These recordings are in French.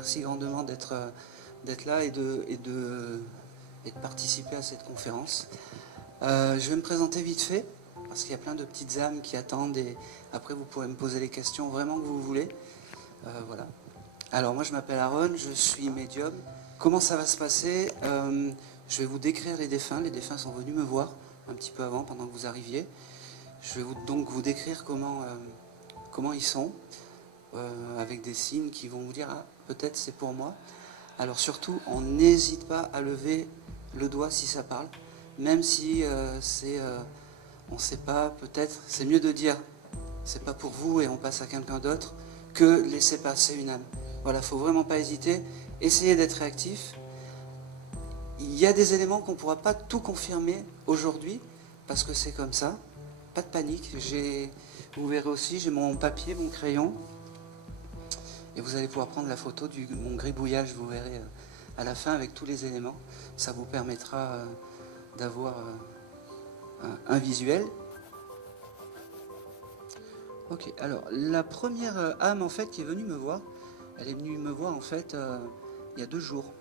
remercie grandement d'être là et de participer à cette conférence. Je vais me présenter vite fait, parce qu'il y a plein de petites âmes qui attendent, et après vous pourrez me poser les questions vraiment que vous voulez. Voilà. Alors moi je m'appelle Aaron, je suis médium. Comment ça va se passer? Je vais vous décrire les défunts. Les défunts sont venus me voir un petit peu avant, pendant que vous arriviez. Je vais donc vous décrire comment ils sont, avec des signes qui vont vous dire « Ah, peut-être c'est pour moi ». Alors surtout, on n'hésite pas à lever le doigt si ça parle, même si on ne sait pas, peut-être, c'est mieux de dire « c'est pas pour vous » et on passe à quelqu'un d'autre, que laisser passer une âme. Voilà, il ne faut vraiment pas hésiter, essayez d'être réactif. Il y a des éléments qu'on ne pourra pas tout confirmer aujourd'hui, parce que c'est comme ça. Pas de panique, vous verrez aussi, j'ai mon papier, mon crayon, et vous allez pouvoir prendre la photo de mon gribouillage, vous verrez à la fin avec tous les éléments. Ça vous permettra d'avoir un visuel. Ok, alors la première âme en fait qui est venue me voir, elle est venue me voir en fait il y a 2 jours.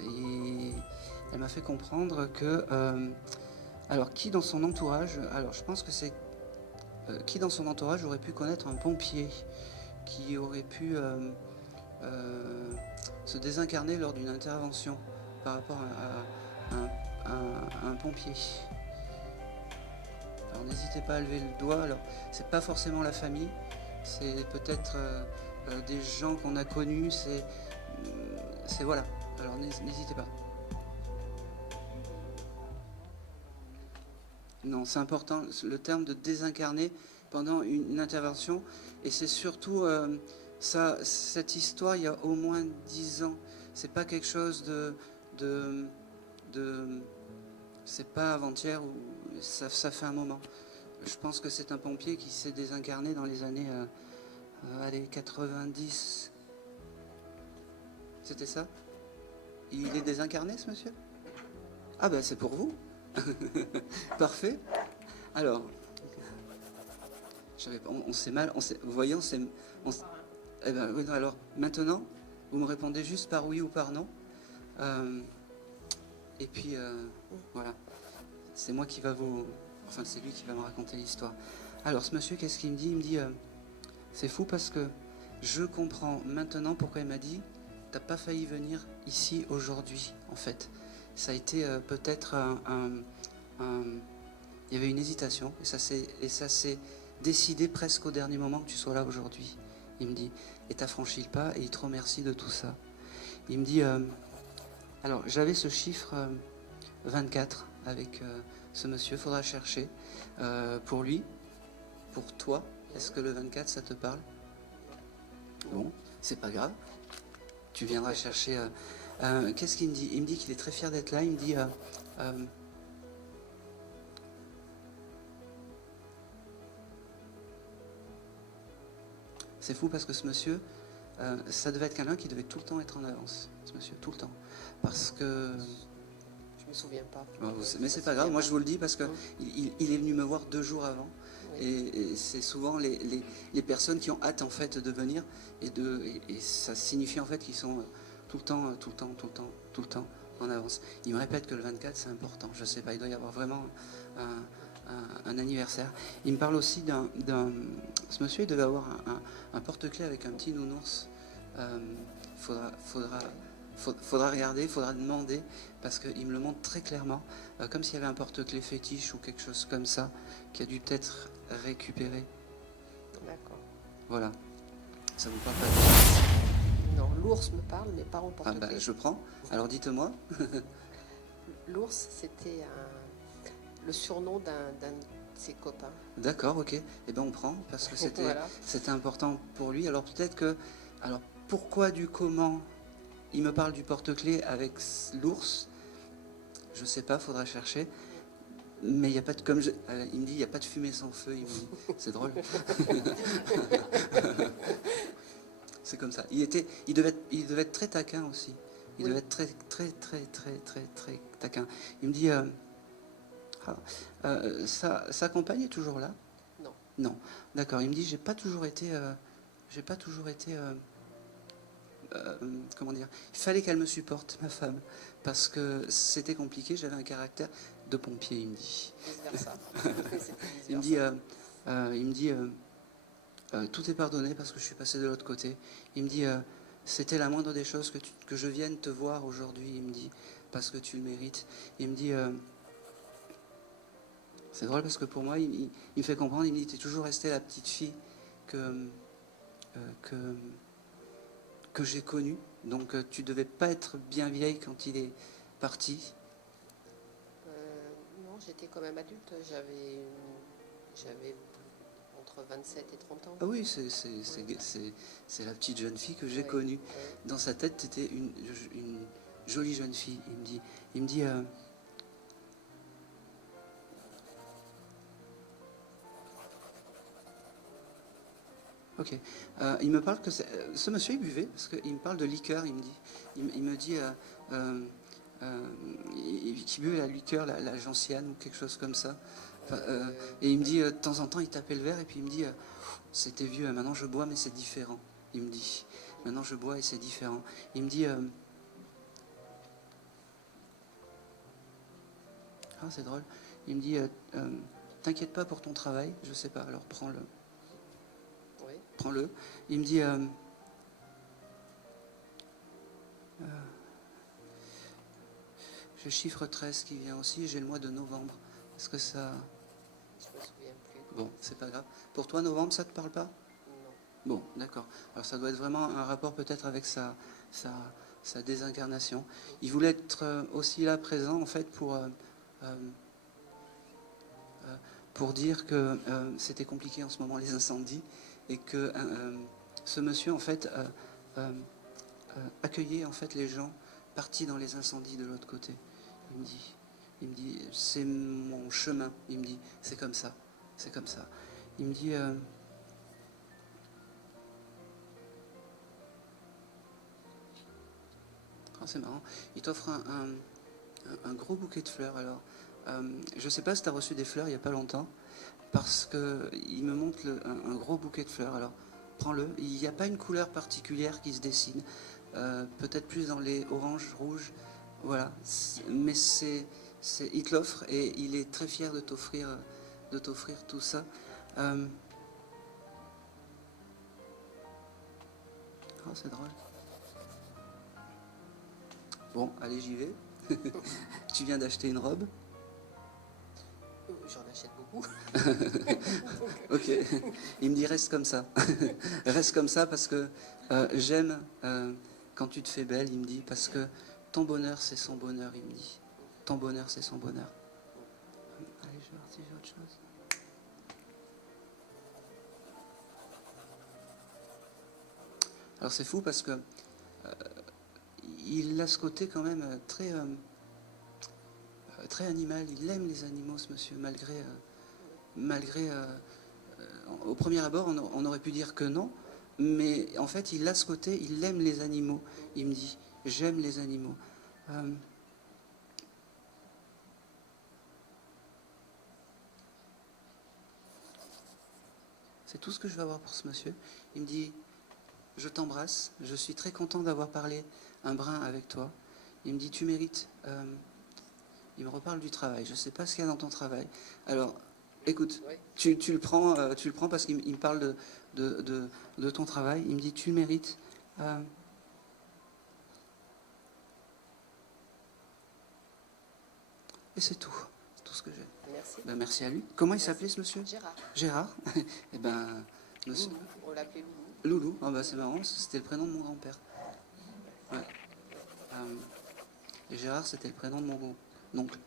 Et elle m'a fait comprendre que... alors qui dans son entourage, alors je pense que c'est... qui dans son entourage aurait pu connaître un pompier, qui aurait pu se désincarner lors d'une intervention par rapport à un pompier. Alors n'hésitez pas à lever le doigt. Alors c'est pas forcément la famille, c'est peut-être des gens qu'on a connus, c'est voilà. Alors n'hésitez pas. Non, c'est important, le terme de désincarner pendant une intervention, et c'est surtout cette histoire il y a au moins 10 ans. C'est pas quelque chose de c'est pas avant-hier, ou ça fait un moment. Je pense que c'est un pompier qui s'est désincarné dans les années 90. C'était ça? Il est désincarné, ce monsieur? Ah ben c'est pour vous. Parfait. Alors, on s'est mal, vous voyez, eh ben, oui, alors maintenant, vous me répondez juste par oui ou par non. Et puis, voilà. C'est moi qui va enfin, c'est lui qui va me raconter l'histoire. Alors, ce monsieur, qu'est-ce qu'il me dit? Il me dit, c'est fou parce que je comprends maintenant pourquoi il m'a dit, t'as pas failli venir ici aujourd'hui, en fait. Ça a été peut-être il y avait une hésitation, et ça s'est décidé presque au dernier moment que tu sois là aujourd'hui. Il me dit, et t'as franchi le pas, et il te remercie de tout ça. Il me dit, alors j'avais ce chiffre 24 avec ce monsieur, il faudra chercher. Pour lui, pour toi, est-ce que le 24 ça te parle? Bon, c'est pas grave. Tu viendras chercher. Qu'est-ce qu'il me dit? Il me dit qu'il est très fier d'être là. Il me dit c'est fou parce que ce monsieur, ça devait être quelqu'un qui devait tout le temps être en avance. Ce monsieur, tout le temps. Parce que... Je me souviens pas. Mais c'est pas grave, moi je vous le dis parce que il est venu me voir 2 jours avant. Oui. Et c'est souvent les personnes qui ont hâte en fait de venir, et ça signifie en fait qu'ils sont tout le temps en avance. Il me répète que le 24 c'est important, je sais pas, il doit y avoir vraiment un anniversaire. Il me parle aussi ce monsieur, il devait avoir un porte-clés avec un petit nounours. Faudra regarder, il faudra demander, parce qu'il me le montre très clairement, comme s'il y avait un porte-clés fétiche ou quelque chose comme ça, qui a dû peut-être récupérer. D'accord. Voilà. Ça vous parle pas? Non, l'ours me parle, mais pas en porte-clés. Ah bah, je prends. Alors dites-moi. L'ours, c'était le surnom d'un de ses copains. D'accord, ok. Eh bien on prend, parce que c'était important pour lui. Alors peut-être que... Alors pourquoi du comment il me parle du porte-clés avec l'ours? Je sais pas, faudra chercher. Mais il n'y a pas de... il me dit, il n'y a pas de fumée sans feu. Il me dit, c'est drôle. C'est comme ça. Il devait être très taquin aussi. Il devait être très taquin. Il me dit... sa compagne est toujours là? Non. Non. D'accord. Il me dit, j'ai pas toujours été j'ai pas toujours été... comment dire, il fallait qu'elle me supporte, ma femme, parce que c'était compliqué, j'avais un caractère de pompier, il me dit. Vice versa. Il me dit, tout est pardonné parce que je suis passé de l'autre côté. Il me dit, c'était la moindre des choses que je vienne te voir aujourd'hui, il me dit, parce que tu le mérites. Il me dit, c'est drôle parce que pour moi, il me fait comprendre, il me dit, t'es toujours restée la petite fille que, que j'ai connue, donc tu devais pas être bien vieille quand il est parti. Non, j'étais quand même adulte. J'avais entre 27 et 30 ans. Ah oui, c'est la petite jeune fille que j'ai Oui, connue. oui. Dans sa tête, c'était une jolie jeune fille. Il me dit ok. Il me parle que ce monsieur il buvait parce qu'il me parle de liqueur. Il me dit qu'il buvait la liqueur, la gentiane ou quelque chose comme ça. Enfin, et il me dit de temps en temps il tapait le verre et puis il me dit c'était vieux. Maintenant je bois mais c'est différent. Il me dit maintenant je bois et c'est différent. Il me dit ah c'est drôle. Il me dit t'inquiète pas pour ton travail. Je sais pas. Alors prends-le. Oui. Prends-le. Il me dit j'ai le chiffre 13 qui vient aussi, j'ai le mois de novembre. Est-ce que ça... Je me souviens plus. Bon, c'est pas grave. Pour toi, novembre, ça te parle pas? Non. Bon, d'accord. Alors ça doit être vraiment un rapport peut-être avec sa désincarnation. Il voulait être aussi là présent, en fait, pour dire que c'était compliqué en ce moment, les incendies, et que ce monsieur, en fait, accueillait en fait les gens partis dans les incendies de l'autre côté. Il me dit, c'est mon chemin. Il me dit, c'est comme ça, c'est comme ça. Il me dit, oh, c'est marrant. Il t'offre un gros bouquet de fleurs. Alors, je ne sais pas si tu as reçu des fleurs il n'y a pas longtemps, parce que il me montre un gros bouquet de fleurs. Alors, prends-le. Il n'y a pas une couleur particulière qui se dessine. Peut-être plus dans les oranges, rouges, voilà. Mais il te l'offre et il est très fier de t'offrir tout ça. Oh, c'est drôle. Bon, allez, j'y vais. Tu viens d'acheter une robe? J'en achète beaucoup. Ok. Il me dit reste comme ça. Reste comme ça parce que j'aime quand tu te fais belle, il me dit, parce que ton bonheur c'est son bonheur, il me dit. Ton bonheur c'est son bonheur. Allez, je vais voir si j'ai autre chose. Alors c'est fou parce que il a ce côté quand même très animal. Il aime les animaux, ce monsieur, malgré au premier abord, on aurait pu dire que non, mais en fait, il a ce côté, il aime les animaux. Il me dit, j'aime les animaux. C'est tout ce que je vais avoir pour ce monsieur. Il me dit, je t'embrasse, je suis très content d'avoir parlé un brin avec toi. Il me dit, tu mérites. Il me reparle du travail. Je ne sais pas ce qu'il y a dans ton travail. Alors, écoute, Oui. tu le prends parce qu'il me parle de ton travail. Il me dit, tu le mérites. Et c'est tout. C'est tout ce que j'ai. Merci. Ben, merci à lui. Comment il Merci. s'appelait ce monsieur? Gérard. Gérard. Eh ben, monsieur... Loulou. On l'appelait Loulou. Loulou. Ah ben, c'est marrant, c'était le prénom de mon grand-père. Ouais. Et Gérard, c'était le prénom de mon oncle.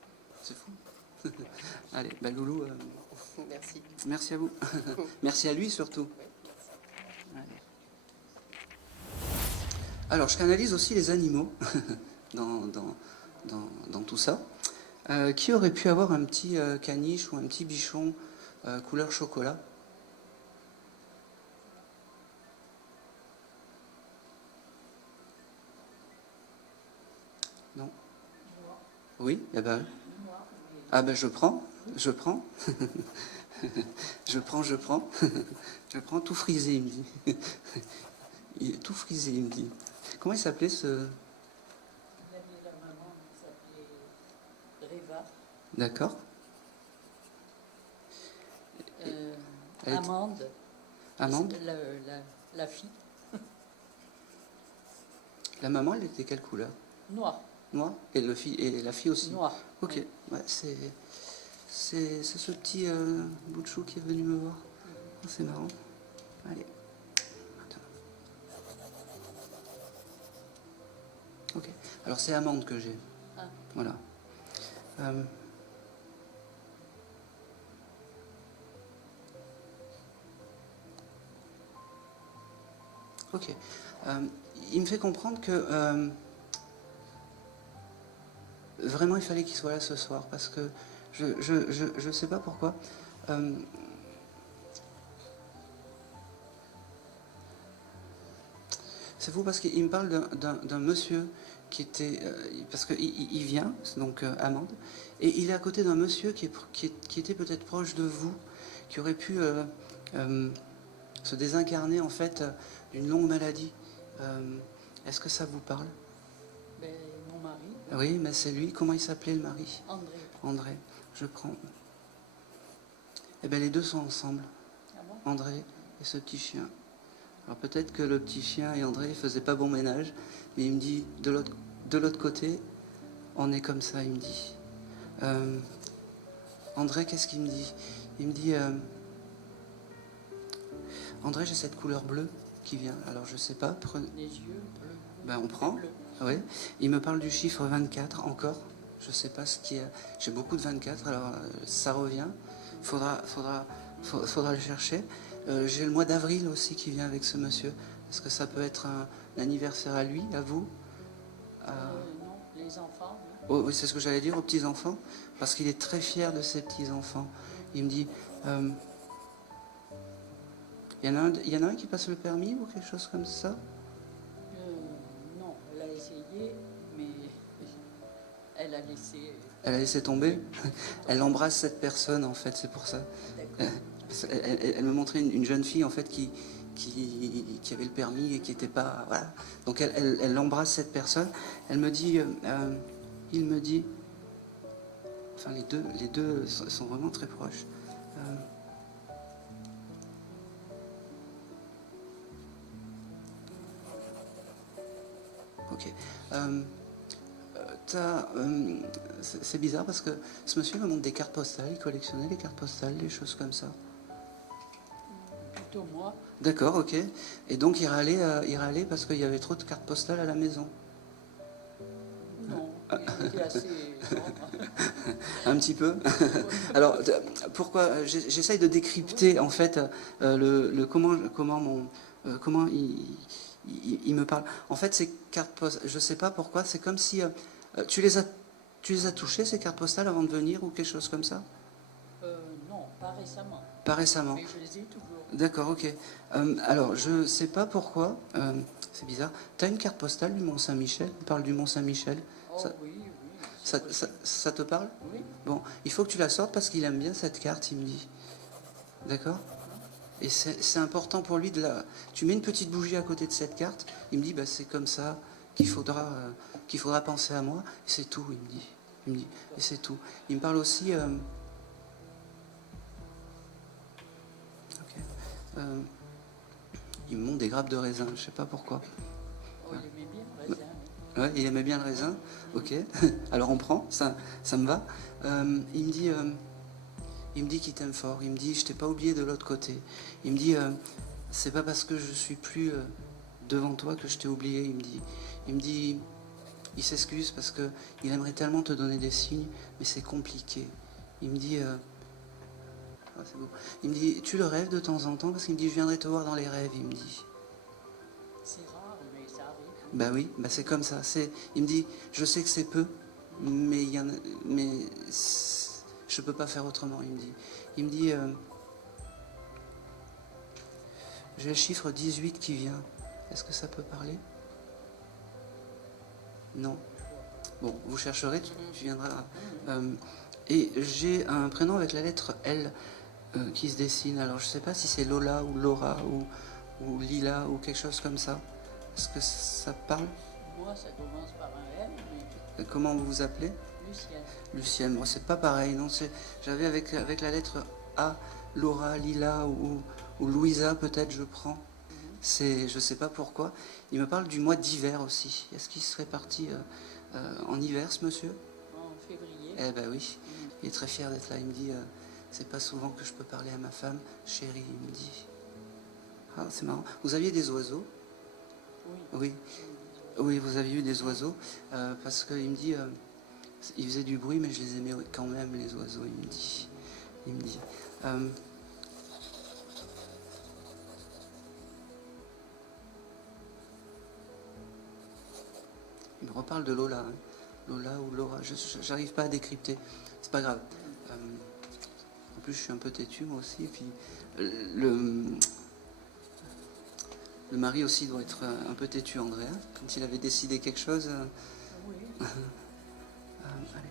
C'est fou. Allez, ben Loulou, Merci. merci à vous. Merci à lui surtout. Oui, merci. Allez. Alors, je canalise aussi les animaux dans tout ça. Qui aurait pu avoir un petit caniche ou un petit bichon couleur chocolat? Non? Oui? Eh ben, ah ben je prends. Je prends. Je prends tout frisé, il me dit. Il est tout frisé, il me dit. Comment il s'appelait ce... L'ami de la maman s'appelait Réva. D'accord. Elle est- Amande. Amande. La fille. La maman, elle était quelle couleur? Noire. Noire. Et la fille aussi. Noire. Ok. Oui. Ouais, c'est ce petit bout de chou qui est venu me voir. C'est marrant. Allez. Attends. Ok. Alors c'est amande que j'ai. Ah. Voilà. Ok. Il me fait comprendre que vraiment il fallait qu'il soit là ce soir parce que je sais pas pourquoi. C'est fou parce qu'il me parle d'un monsieur qui était... parce qu'il vient, donc Amande, et il est à côté d'un monsieur qui était peut-être proche de vous, qui aurait pu se désincarner en fait d'une longue maladie. Est-ce que ça vous parle? Ben, mon mari, Oui, mais c'est lui. Comment il s'appelait le mari? André. André. Je prends. Eh bien, les deux sont ensemble. Ah bon? André et ce petit chien. Alors peut-être que le petit chien et André ne faisaient pas bon ménage, mais il me dit, de l'autre côté, on est comme ça, il me dit. André, qu'est-ce qu'il me dit? Il me dit, André, j'ai cette couleur bleue qui vient. Alors je sais pas, Les yeux bleus. ben, on prend. Bleus. Oui. Il me parle du chiffre 24 encore. Je sais pas ce qui est. J'ai beaucoup de 24, alors ça revient. Faudra le chercher. J'ai le mois d'avril aussi qui vient avec ce monsieur. Est-ce que ça peut être un anniversaire à lui, à vous? Non, les enfants, oui. Oh, oui, c'est ce que j'allais dire aux petits-enfants, parce qu'il est très fier de ses petits-enfants. Il me dit, il y en a un qui passe le permis ou quelque chose comme ça? Non, elle a essayé, mais elle a laissé. Elle a laissé tomber. Elle embrasse cette personne, en fait, c'est pour ça. D'accord. Elle me montrait une jeune fille, en fait, qui avait le permis et qui n'était pas... Voilà. Donc elle embrasse cette personne. Elle me dit... il me dit... Enfin, les deux sont vraiment très proches. Ok. C'est bizarre parce que ce monsieur me montre des cartes postales, il collectionnait les cartes postales, des choses comme ça. Plutôt moi. D'accord, ok. Et donc il râlait parce qu'il y avait trop de cartes postales à la maison. Non, il était assez grand. Un petit peu. Alors pourquoi j'essaye de décrypter en fait comment il me parle. En fait, ces cartes postales, je sais pas pourquoi, c'est comme si tu les as touchées ces cartes postales avant de venir ou quelque chose comme ça? Non, pas récemment. Pas récemment. Mais je les ai toujours. D'accord, ok. Alors, je sais pas pourquoi, c'est bizarre. Tu as une carte postale du Mont-Saint-Michel? On parle du Mont-Saint-Michel. Oh Ça- oui, oui. Ça, c'est ça- possible. ça te parle? Oui. Bon, il faut que tu la sortes parce qu'il aime bien cette carte, il me dit. D'accord? Et c'est important pour lui de la... Tu mets une petite bougie à côté de cette carte, il me dit, bah, c'est comme ça qu'il faudra penser à moi. Et c'est tout, il me dit. Il me dit, et c'est tout. Il me parle aussi... ok. Il me montre des grappes de raisin, je sais pas pourquoi. Oh, il aimait bien le raisin. Oui. Ouais, il aimait bien le raisin. Ok. Alors on prend, ça me va. Il me dit qu'il t'aime fort. Il me dit, je t'ai pas oublié de l'autre côté. Il me dit, c'est pas parce que je suis plus devant toi que je t'ai oublié. Il me dit, il s'excuse parce que il aimerait tellement te donner des signes, mais c'est compliqué. Il me dit, c'est beau. Il me dit, tu le rêves de temps en temps parce qu'il me dit, je viendrai te voir dans les rêves. Il me dit. C'est rare, mais ça arrive. Bah oui, bah c'est comme ça. Il me dit, je sais que c'est peu, mais je peux pas faire autrement. Il me dit, j'ai le chiffre 18 qui vient. Est-ce que ça peut parler? Non. Bon, vous chercherez, tu viendras. Et j'ai un prénom avec la lettre L. qui se dessine. Alors je ne sais pas si c'est Lola ou Laura ou Lila ou quelque chose comme ça. Est-ce que ça parle? Moi, ça commence par un M, mais Comment vous vous appelez? Lucienne. Lucienne. Moi, c'est pas pareil. Non, j'avais avec la lettre A, Laura, Lila ou Louisa peut-être je prends. Je sais pas pourquoi. Il me parle du mois d'hiver aussi. Est-ce qu'il serait parti en hiver, ce monsieur? En février. Eh ben oui. Il est très fier d'être là. Il me dit, c'est pas souvent que je peux parler à ma femme. Chérie, il me dit. Ah, c'est marrant. Vous aviez des oiseaux? Oui. Oui. Oui, vous aviez eu des oiseaux. Parce qu'il me dit, il faisait du bruit, mais je les aimais quand même, les oiseaux, il me dit. Il me dit. Il me reparle de Lola. Hein. Lola ou Laura. J'arrive pas à décrypter. C'est pas grave. En plus, je suis un peu têtu, moi aussi. Et puis, le mari aussi doit être un peu têtu, André. Hein. Quand il avait décidé quelque chose. Oui. Allez.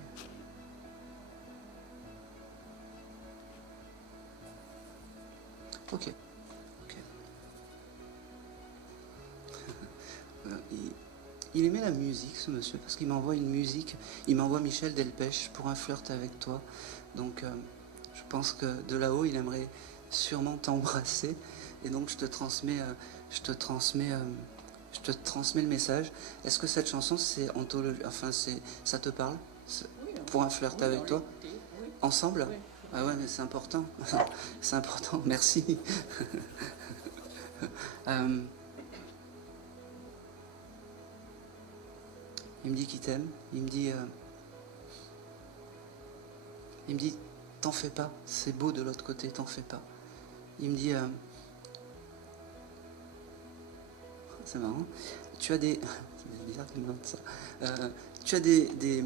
Ok. Il aimait la musique, ce monsieur, parce qu'il m'envoie une musique. Il m'envoie Michel Delpech pour un flirt avec toi. Donc, je pense que de là-haut, il aimerait sûrement t'embrasser. Et donc, je te transmets le message. Est-ce que cette chanson, c'est anthologie? Enfin, ça te parle? Oui, pour un flirt avec toi? Oui. Ensemble? Oui. Ah ouais, mais c'est important. C'est important, merci. Il me dit qu'il t'aime. Il me dit, t'en fais pas. C'est beau de l'autre côté, t'en fais pas. Il me dit, c'est marrant. Tu as des, c'est bizarre qu'il me demande ça. Tu as des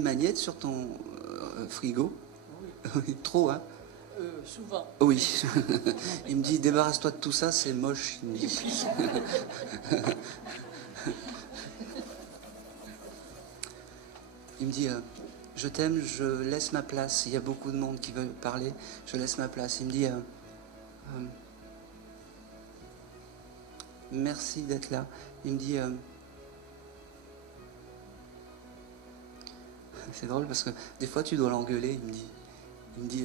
magnettes sur ton frigo. Oui. Trop, hein? Souvent. Oui. Il me dit, débarrasse-toi de tout ça, c'est moche. Il me dit. Il me dit, je t'aime, je laisse ma place. Il y a beaucoup de monde qui veut parler, je laisse ma place. Il me dit, merci d'être là. Il me dit, c'est drôle parce que des fois tu dois l'engueuler. Il me dit,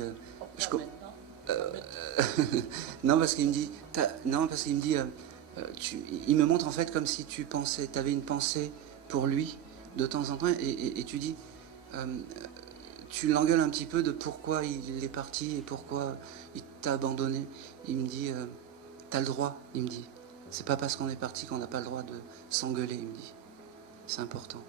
non parce qu'il me dit, il me montre en fait comme si tu avais une pensée pour lui de temps en temps et tu dis, tu l'engueules un petit peu de pourquoi il est parti et pourquoi il t'a abandonné. Il me dit, t'as le droit, il me dit. C'est pas parce qu'on est parti qu'on n'a pas le droit de s'engueuler, il me dit. C'est important.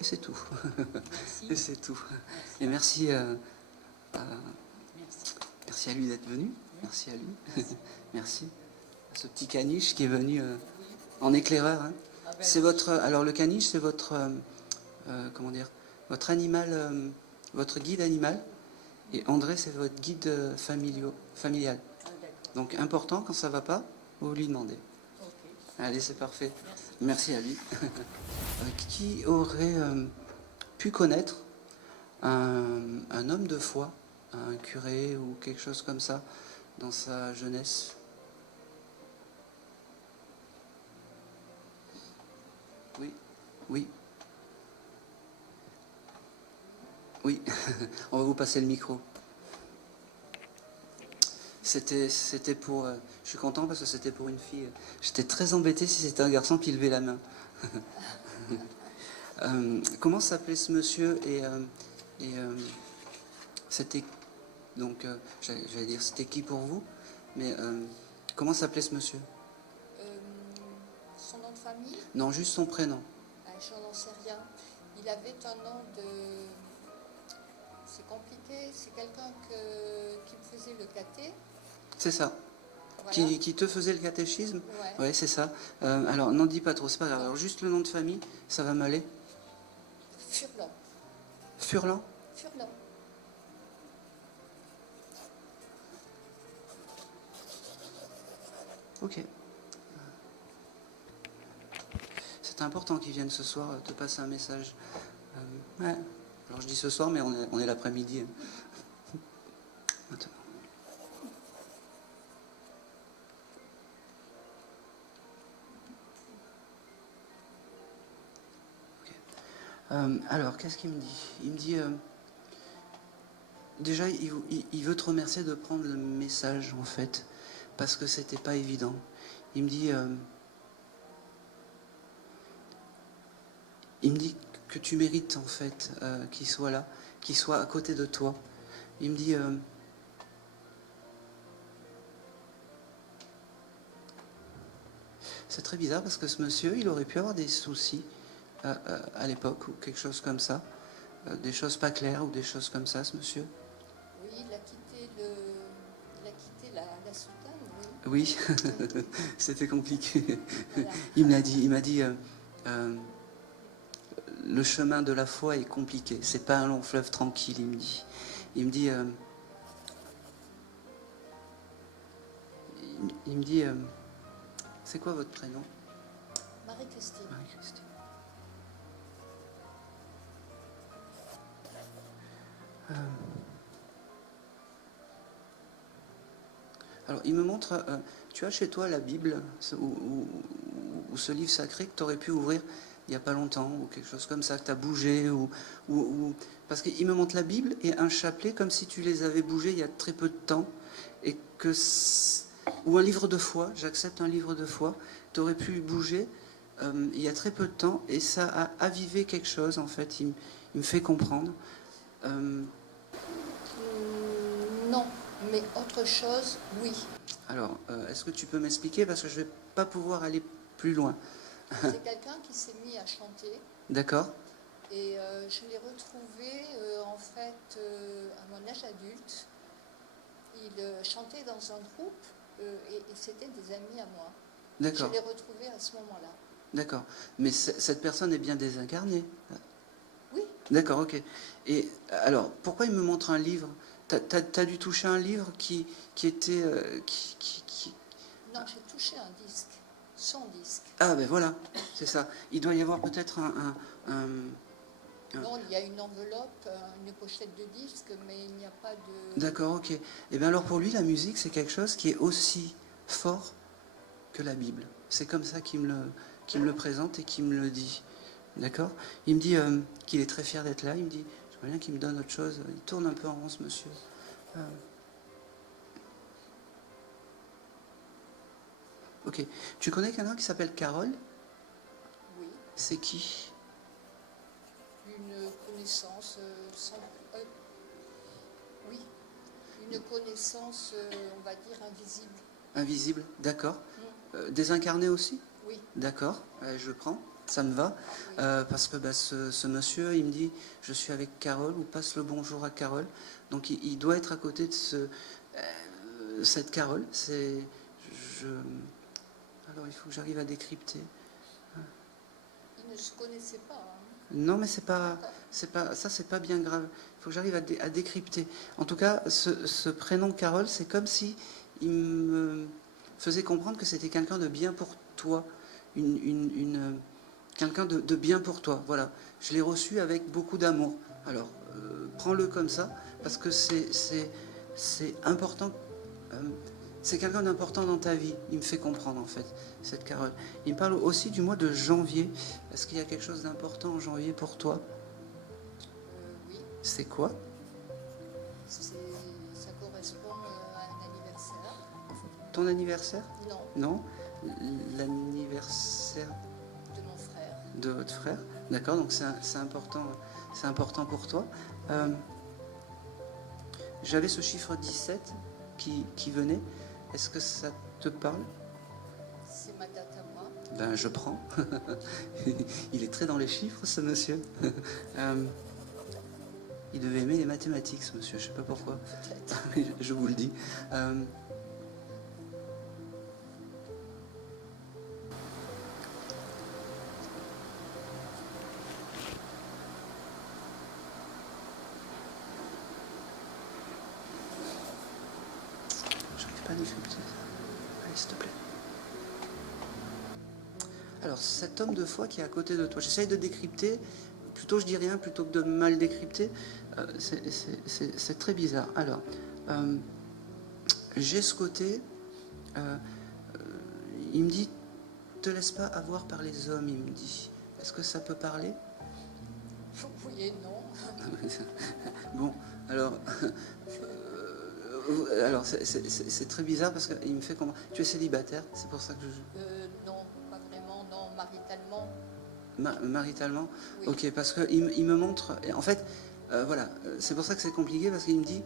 Et c'est tout. Merci. Et c'est tout. Merci. Et merci, Merci. merci à lui d'être venu. Merci à lui. Merci. Merci à ce petit caniche qui est venu en éclaireur. Hein. Ah ben, C'est votre. Alors le caniche, c'est votre. Comment dire? Votre animal, votre guide animal. Et André, c'est votre guide familial. Ah, d'accord. Donc important, quand ça va pas, vous lui demandez. Ok. Allez, c'est parfait. Merci. Merci à lui. Qui aurait pu connaître un homme de foi, un curé ou quelque chose comme ça dans sa jeunesse? Oui, oui. Oui, on va vous passer le micro. C'était pour... je suis content parce que c'était pour une fille. J'étais très embêté si c'était un garçon qui levait la main. Comment s'appelait ce monsieur et c'était... Donc, j'allais dire, c'était qui pour vous? Mais comment s'appelait ce monsieur? Son nom de famille? Non, juste son prénom. Je n'en sais rien. Il avait un nom de... C'est compliqué. C'est quelqu'un qui me faisait le caté. C'est ça. Voilà. Qui te faisait le catéchisme? Ouais. Ouais, c'est ça. Alors, n'en dis pas trop, c'est pas grave. Alors, juste le nom de famille, ça va m'aller. Furlan. Furlan? Furlan. Ok. c'est important qu'ils viennent ce soir te passer un message. Ouais. Alors je dis ce soir, mais on est l'après-midi. Maintenant. Alors, qu'est-ce qu'il me dit? Il me dit, déjà, il veut te remercier de prendre le message, en fait, parce que c'était pas évident. Il me dit que tu mérites, en fait, qu'il soit là, qu'il soit à côté de toi. Il me dit, c'est très bizarre parce que ce monsieur, il aurait pu avoir des soucis à l'époque ou quelque chose comme ça, des choses pas claires ou des choses comme ça, ce monsieur. Oui, il a quitté la soutane, Oui, oui. c'était compliqué. Voilà. Il m'a dit, le chemin de la foi est compliqué. C'est pas un long fleuve tranquille, il me dit. Il me dit, c'est quoi votre prénom? Marie-Christine. Marie-Christine. Alors, il me montre, tu as chez toi la Bible ou ce livre sacré que tu aurais pu ouvrir il n'y a pas longtemps, ou quelque chose comme ça, que tu as bougé, parce qu'il me montre la Bible et un chapelet comme si tu les avais bougés il y a très peu de temps, et ou un livre de foi, j'accepte un livre de foi, tu aurais pu bouger il y a très peu de temps, et ça a avivé quelque chose, en fait, il me fait comprendre. Non, mais autre chose, oui. Alors, est-ce que tu peux m'expliquer, parce que je ne vais pas pouvoir aller plus loin. C'est quelqu'un qui s'est mis à chanter D'accord. et je l'ai retrouvé en fait à mon âge adulte. Il chantait dans un groupe et c'était des amis à moi. D'accord. Je l'ai retrouvé à ce moment-là. D'accord. Mais cette personne est bien désincarnée. Oui. D'accord, ok. Et alors, pourquoi il me montre un livre? T'as dû toucher un livre qui était... Non, j'ai touché un disque, son disque. Ah ben voilà, c'est ça. Il doit y avoir peut-être Non, il y a une enveloppe, une pochette de disque, mais il n'y a pas de... D'accord, ok. Et bien alors pour lui, la musique, c'est quelque chose qui est aussi fort que la Bible. C'est comme ça qu'il me le présente et qu'il me le dit. D'accord. Il me dit qu'il est très fier d'être là. Il me dit, j'aimerais bien qu'il me donne autre chose. Il tourne un peu en rond, ce monsieur. Ok. Tu connais quelqu'un qui s'appelle Carole? Oui, C'est qui? une connaissance oui, une connaissance, on va dire, invisible. Invisible, d'accord. Désincarné aussi? Oui. D'accord, je prends, ça me va. Oui. Parce que ce monsieur, il me dit, je suis avec Carole, ou passe le bonjour à Carole. Donc il doit être à côté de cette Carole. Alors il faut que j'arrive à décrypter. Ils ne se connaissaient pas. Hein. Non, mais c'est pas bien grave. Il faut que j'arrive à décrypter. En tout cas, ce prénom Carole, c'est comme si il me faisait comprendre que c'était quelqu'un de bien pour toi, quelqu'un de bien pour toi. Voilà, je l'ai reçu avec beaucoup d'amour. Alors, prends-le comme ça, parce que c'est important. C'est quelqu'un d'important dans ta vie. Il me fait comprendre, en fait, cette Carole. Il me parle aussi du mois de janvier. Est-ce qu'il y a quelque chose d'important en janvier pour toi? Oui, C'est quoi? ça correspond à un anniversaire. Ton anniversaire? Non, Non? L'anniversaire de mon frère. de votre frère? D'accord, donc c'est important pour toi. J'avais ce chiffre 17 qui venait. Est-ce que ça te parle? C'est ma date à moi. Ben, je prends. Il est très dans les chiffres, ce monsieur. Il devait aimer les mathématiques, ce monsieur. Je ne sais pas pourquoi. Peut-être. Mais je vous le dis. J'arrive pas à décrypter ça. Allez, s'il te plaît. Alors, cet homme de foi qui est à côté de toi, j'essaye de décrypter, plutôt je dis rien plutôt que de mal décrypter, c'est très bizarre. Alors, j'ai ce côté, il me dit, te laisse pas avoir par les hommes, il me dit. Est-ce que ça peut parler? Oui et non. Bon, alors, c'est très bizarre parce qu'il me fait comprendre. Tu es célibataire, c'est pour ça que Non, pas vraiment, non, maritalement. Maritalement, Oui. ok, parce qu'il me montre. En fait, voilà, c'est pour ça que c'est compliqué parce qu'il me dit,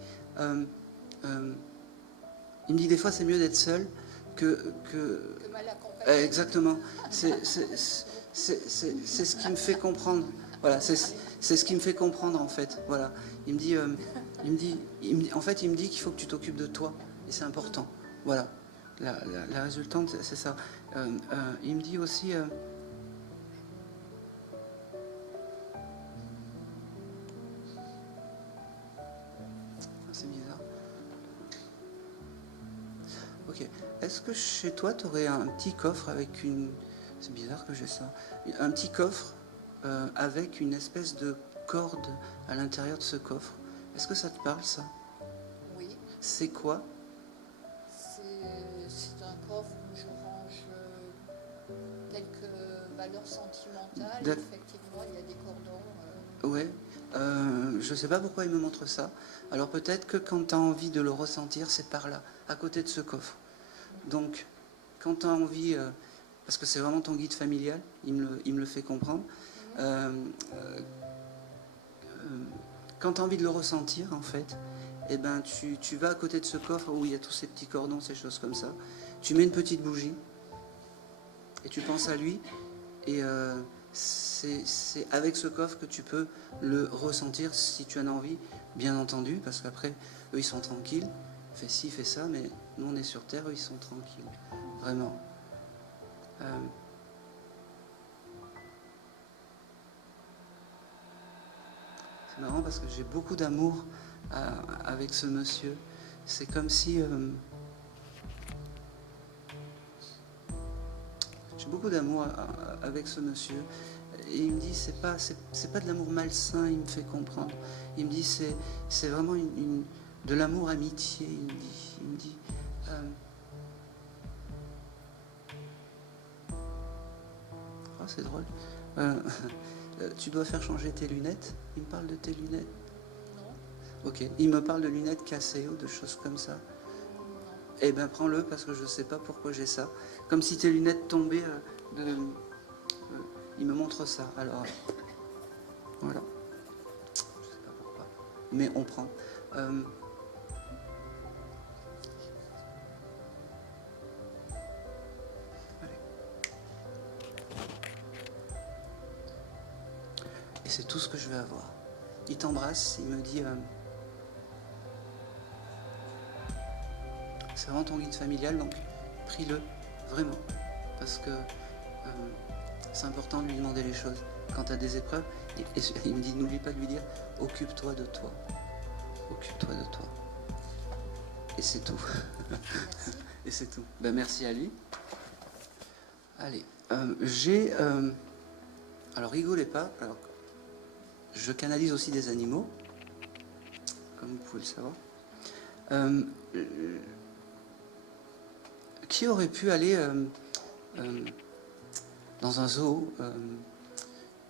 des fois c'est mieux d'être seul que mal accompagné. exactement. C'est ce qui me fait comprendre. Voilà, c'est ce qui me fait comprendre en fait. Voilà, il me dit, en fait, il me dit qu'il faut que tu t'occupes de toi et c'est important. Voilà, la résultante, c'est ça. Il me dit aussi. C'est bizarre. Ok. Est-ce que chez toi, tu aurais un petit coffre avec une... C'est bizarre que j'ai ça. Un petit coffre avec une espèce de corde à l'intérieur de ce coffre. Est-ce que ça te parle, ça? Oui, C'est quoi? c'est un coffre où je range quelques valeurs sentimentales. D'ac- Effectivement, il y a des cordons. Ouais. Je sais pas pourquoi il me montre ça. Alors peut-être que quand tu as envie de le ressentir, c'est par là, à côté de ce coffre. Donc, quand tu as envie, parce que c'est vraiment ton guide familial, il me le fait comprendre, quand tu as envie de le ressentir, en fait, eh ben, tu vas à côté de ce coffre où il y a tous ces petits cordons, ces choses comme ça, tu mets une petite bougie, et tu penses à lui, et c'est avec ce coffre que tu peux le ressentir si tu en as envie, bien entendu, parce qu'après, eux, ils sont tranquilles, fais ci, fais ça, mais nous, on est sur Terre, eux, ils sont tranquilles, vraiment. C'est marrant parce que j'ai beaucoup d'amour avec ce monsieur. C'est comme si... j'ai beaucoup d'amour avec ce monsieur. Et il me dit, c'est pas de l'amour malsain, il me fait comprendre. Il me dit, c'est vraiment de l'amour amitié, il me dit oh, c'est drôle. Tu dois faire changer tes lunettes. Il me parle de tes lunettes. Non, Ok. Il me parle de lunettes cassées ou de choses comme ça. non. Eh ben prends-le parce que je ne sais pas pourquoi j'ai ça. Comme si tes lunettes tombaient il me montre ça. Alors voilà. Je sais pas pourquoi. Mais on prend. Allez. Et c'est tout ce que je vais avoir. Il t'embrasse, il me dit c'est vraiment ton guide familial, donc prie-le, vraiment. Parce que c'est important de lui demander les choses. Quand tu as des épreuves, et il me dit, n'oublie pas de lui dire, occupe-toi de toi. Occupe-toi de toi. Et c'est tout. Et c'est tout. Ben, merci à lui. Allez, j'ai... alors, rigolez pas. Alors, je canalise aussi des animaux, comme vous pouvez le savoir. Qui aurait pu aller dans un zoo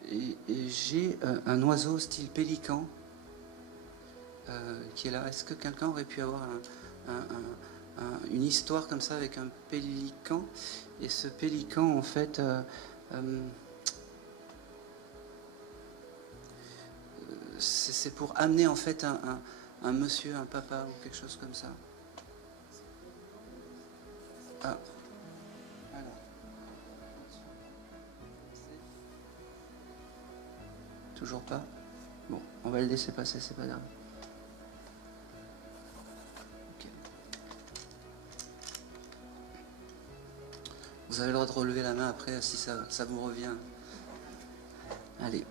et j'ai un oiseau style pélican qui est là. Est-ce que quelqu'un aurait pu avoir une histoire comme ça avec un pélican? Et ce pélican, en fait, c'est pour amener en fait un monsieur, un papa ou quelque chose comme ça. Ah. Alors. Toujours pas? Bon, on va le laisser passer, c'est pas grave. Ok. Vous avez le droit de relever la main après si ça vous revient. Allez.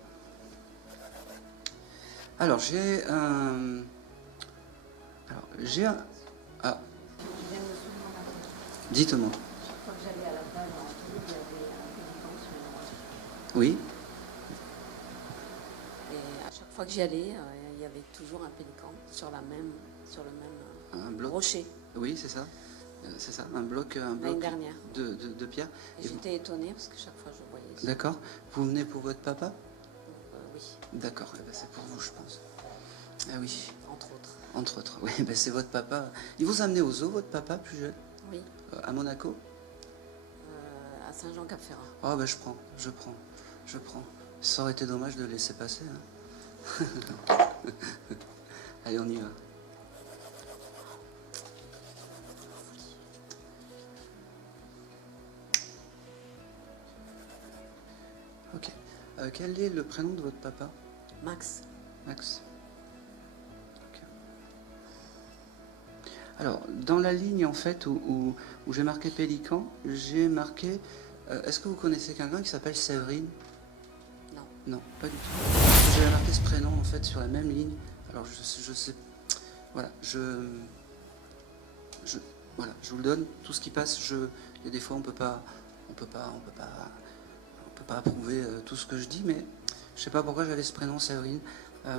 Alors, j'ai un... Ah. Dites-moi. Chaque fois que j'allais à la plage en Toulouse, il y avait un pélican sur Oui. Et à chaque fois que j'y allais, il y avait toujours un pélican sur le même Un bloc. rocher. Oui, c'est ça. C'est ça, un bloc L'année dernière. de pierre. Et Et vous- j'étais étonnée parce que chaque fois je voyais ça. D'accord. Vous venez pour votre papa? Oui, D'accord, eh ben, c'est pour vous, je pense. Ah oui, entre autres. entre autres. Oui, ben, c'est votre papa. Il vous a amené au zoo, votre papa, plus jeune? Oui, À Monaco? à Saint-Jean-Cap-Ferrat. Ah ben, je prends. Ça aurait été dommage de le laisser passer. Hein. Allez, on y va. Ok. Quel est le prénom de votre papa? Max, Max. Ok. Alors, dans la ligne en fait où j'ai marqué Pélican, j'ai marqué. Est-ce que vous connaissez quelqu'un qui s'appelle Séverine? non. Non, pas du tout. J'ai marqué ce prénom en fait sur la même ligne. Alors je sais. Voilà, voilà, je vous le donne. Tout ce qui passe, il y a des fois on peut pas approuver tout ce que je dis, mais je sais pas pourquoi j'avais ce prénom Séverine. Ok.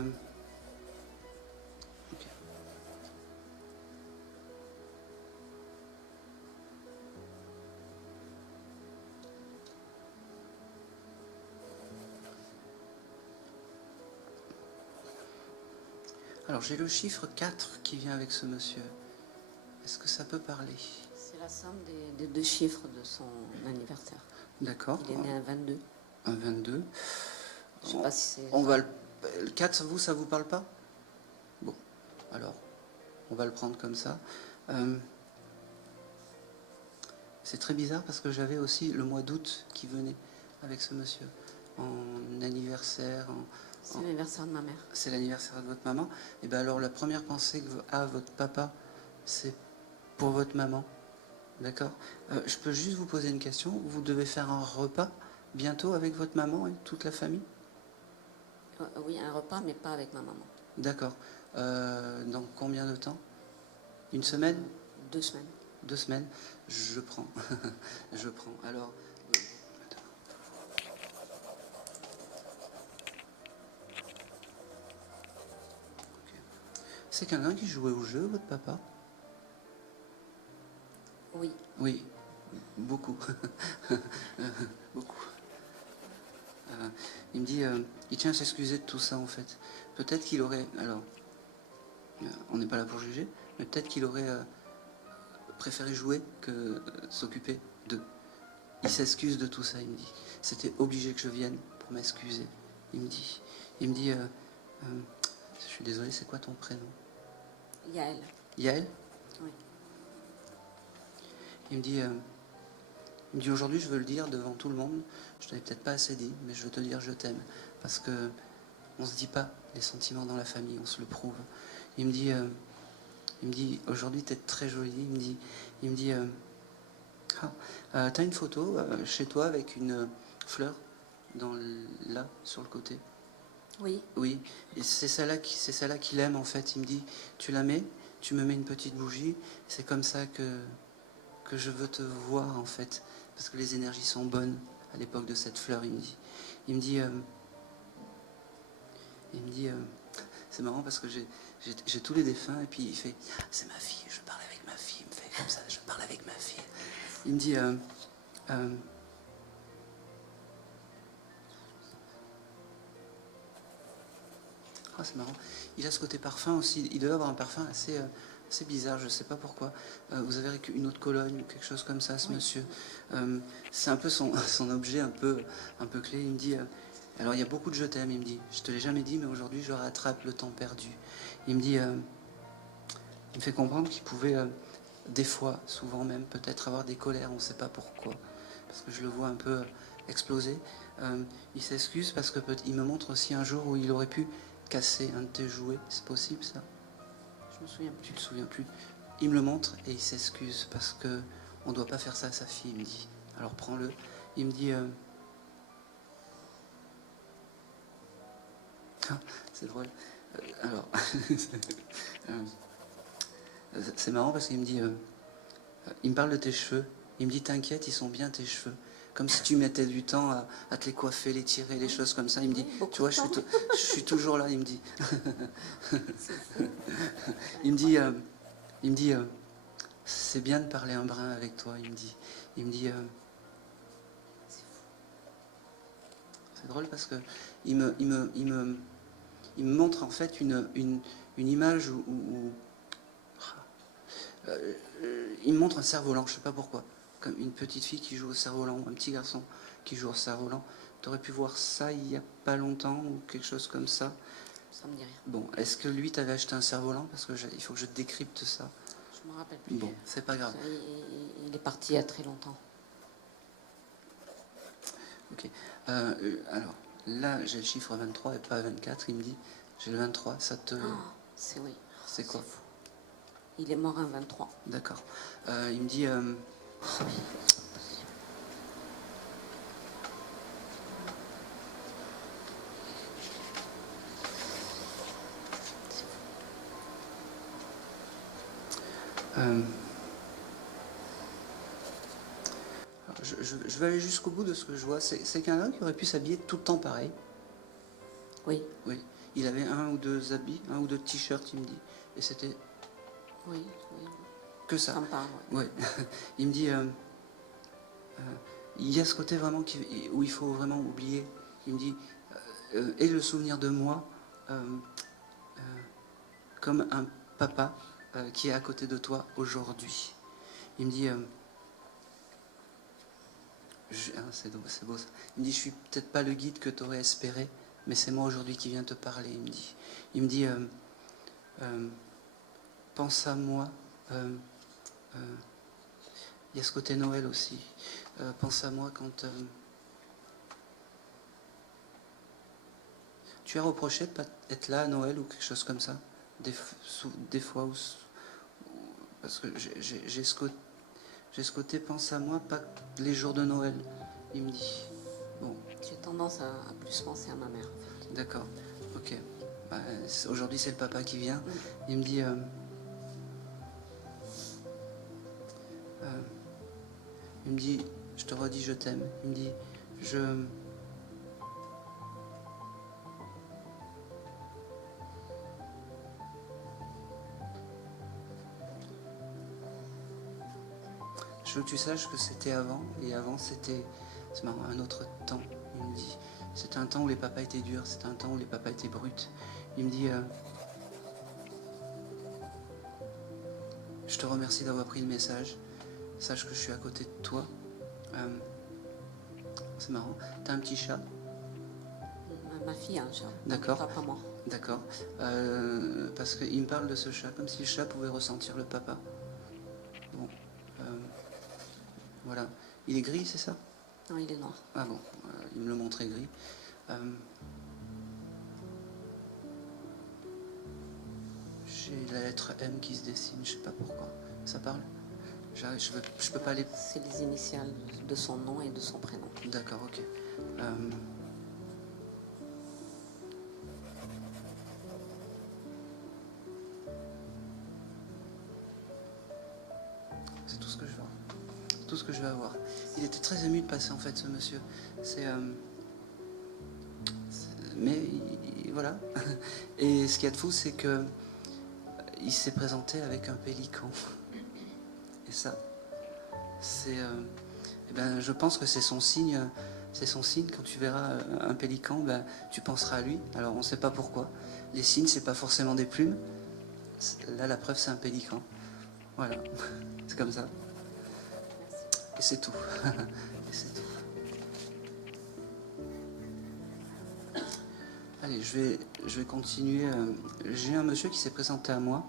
Alors j'ai le chiffre 4 qui vient avec ce monsieur. Est-ce que ça peut parler? C'est la somme des deux chiffres de son anniversaire. D'accord. Il est né à 22. Un 22. Je sais pas si c'est. On va le 4, vous, ça vous parle pas? Bon, alors, on va le prendre comme ça. C'est très bizarre parce que j'avais aussi le mois d'août qui venait avec ce monsieur. En anniversaire, C'est l'anniversaire de ma mère. c'est l'anniversaire de votre maman. Et bien alors, la première pensée que a votre papa, c'est pour votre maman. D'accord? Je peux juste vous poser une question. Vous devez faire un repas bientôt avec votre maman et toute la famille? Oui, un repas, mais pas avec ma maman. D'accord. Dans combien de temps? Une semaine? 2 semaines. 2 semaines? Je prends. Je prends. Alors. Attends. Ok. C'est quelqu'un qui jouait au jeu, votre papa? Oui, Oui, beaucoup. Beaucoup. Il me dit, il tient à s'excuser de tout ça en fait. Peut-être qu'il aurait, alors, on n'est pas là pour juger, mais peut-être qu'il aurait préféré jouer que s'occuper d'eux. Il s'excuse de tout ça, il me dit. C'était obligé que je vienne pour m'excuser. Il me dit, je suis désolé, c'est quoi ton prénom? Yael. Yael? Oui. Il me dit aujourd'hui, je veux le dire devant tout le monde. Je t'avais peut-être pas assez dit, mais je veux te dire je t'aime. Parce que on se dit pas les sentiments dans la famille, on se le prouve. Il me dit aujourd'hui, t'es très jolie. Il me dit t'as une photo chez toi avec une fleur là, sur le côté? Oui, Oui, et c'est celle-là qu'il aime en fait. Il me dit, tu la mets, tu me mets une petite bougie, c'est comme ça que je veux te voir en fait, parce que les énergies sont bonnes à l'époque de cette fleur. Il me dit, c'est marrant parce que j'ai tous les défunts et puis il fait, c'est ma fille, je parle avec ma fille. Il me fait comme ça, je parle avec ma fille. Il me dit, ah, c'est marrant. Il a ce côté parfum aussi. Il doit avoir un parfum assez bizarre, je ne sais pas pourquoi. Vous avez une autre Cologne ou quelque chose comme ça, ce oui. monsieur. C'est un peu son objet un peu clé. Il me dit, alors il y a beaucoup de je t'aime, il me dit. Je te l'ai jamais dit, mais aujourd'hui je rattrape le temps perdu. Il me dit, il me fait comprendre qu'il pouvait, des fois, souvent même, peut-être avoir des colères, on ne sait pas pourquoi. Parce que je le vois un peu exploser. Il s'excuse parce que il me montre aussi un jour où il aurait pu casser un de tes jouets. C'est possible ça? Je me souviens Tu plus. te souviens plus? Il me le montre et il s'excuse parce que on doit pas faire ça à sa fille, il me dit. Alors prends-le. Il me dit ah, c'est drôle. Alors c'est marrant parce qu'il me dit il me parle de tes cheveux. Il me dit t'inquiète, ils sont bien tes cheveux. comme si tu mettais du temps à te les coiffer, les tirer, les choses comme ça. Il me dit, Oui, beaucoup tu vois, de je suis toujours là, il me dit. Il me dit, c'est bien de parler un brin avec toi, il me dit, c'est drôle parce que il me montre en fait une image où il me montre un cerf-volant, je sais pas pourquoi, comme une petite fille qui joue au cerf-volant, ou un petit garçon qui joue au cerf-volant. Tu aurais pu voir ça il y a pas longtemps ou quelque chose comme ça. Ça me dit rien. Bon, est-ce que lui t'avait acheté un cerf-volant? Parce que il faut que je décrypte ça. Je me rappelle plus. Bon, c'est pas grave. Il est parti il y a très longtemps. Ok. Alors, là, j'ai le chiffre 23 et pas 24, il me dit. J'ai le 23, ça te... C'est oui. C'est quoi? Fou. Il est mort un 23. D'accord. Il me dit... alors, je vais aller jusqu'au bout de ce que je vois. C'est quelqu'un qui aurait pu s'habiller tout le temps pareil. Oui, Oui. Il avait un ou deux habits, un ou deux t-shirts, il me dit. Et c'était oui, oui. que ça. Ça me parle, ouais. Ouais. Il me dit... il y a ce côté vraiment où il faut vraiment oublier. Il me dit... et le souvenir de moi comme un papa qui est à côté de toi aujourd'hui. Il me dit... c'est beau ça. Il me dit, je suis peut-être pas le guide que tu aurais espéré, mais c'est moi aujourd'hui qui viens te parler. Il me dit, pense à moi. Il y a ce côté Noël aussi. Pense à moi quand tu as reproché de ne pas être là à Noël ou quelque chose comme ça. Des fois où, parce que j'ai ce côté pense à moi, pas les jours de Noël. Il me dit. Bon. J'ai tendance à plus penser à ma mère, en fait. D'accord. Ok. Bah, aujourd'hui, c'est le papa qui vient. Il me dit. Il me dit, je te redis, je t'aime. Il me dit, je veux que tu saches que c'était avant, et avant c'était, c'est marrant, un autre temps. Il me dit, c'était un temps où les papas étaient durs, c'était un temps où les papas étaient bruts. Il me dit, je te remercie d'avoir pris le message. Sache que je suis à côté de toi. C'est marrant. T'as un petit chat? Ma fille a un chat. D'accord. Papa mort. D'accord. Parce qu'il me parle de ce chat, comme si le chat pouvait ressentir le papa. Bon. Voilà. Il est gris, c'est ça? Non, il est noir. Ah bon, il me le montrait gris. J'ai la lettre M qui se dessine, je sais pas pourquoi. Ça parle? Je peux pas aller... C'est les initiales de son nom et de son prénom. D'accord, ok. C'est tout ce que je vais avoir. Tout ce que je vais avoir. Il était très ému de passer en fait ce monsieur. Mais voilà. Et ce qu'il y a de fou, c'est que il s'est présenté avec un pélican. Et ça, c'est, je pense que c'est son signe. C'est son signe. Quand tu verras un pélican, tu penseras à lui. Alors on ne sait pas pourquoi. Les signes, c'est pas forcément des plumes. Là, la preuve, c'est un pélican. Voilà. C'est comme ça. Et c'est tout. Et c'est tout. Allez, je vais continuer. J'ai un monsieur qui s'est présenté à moi,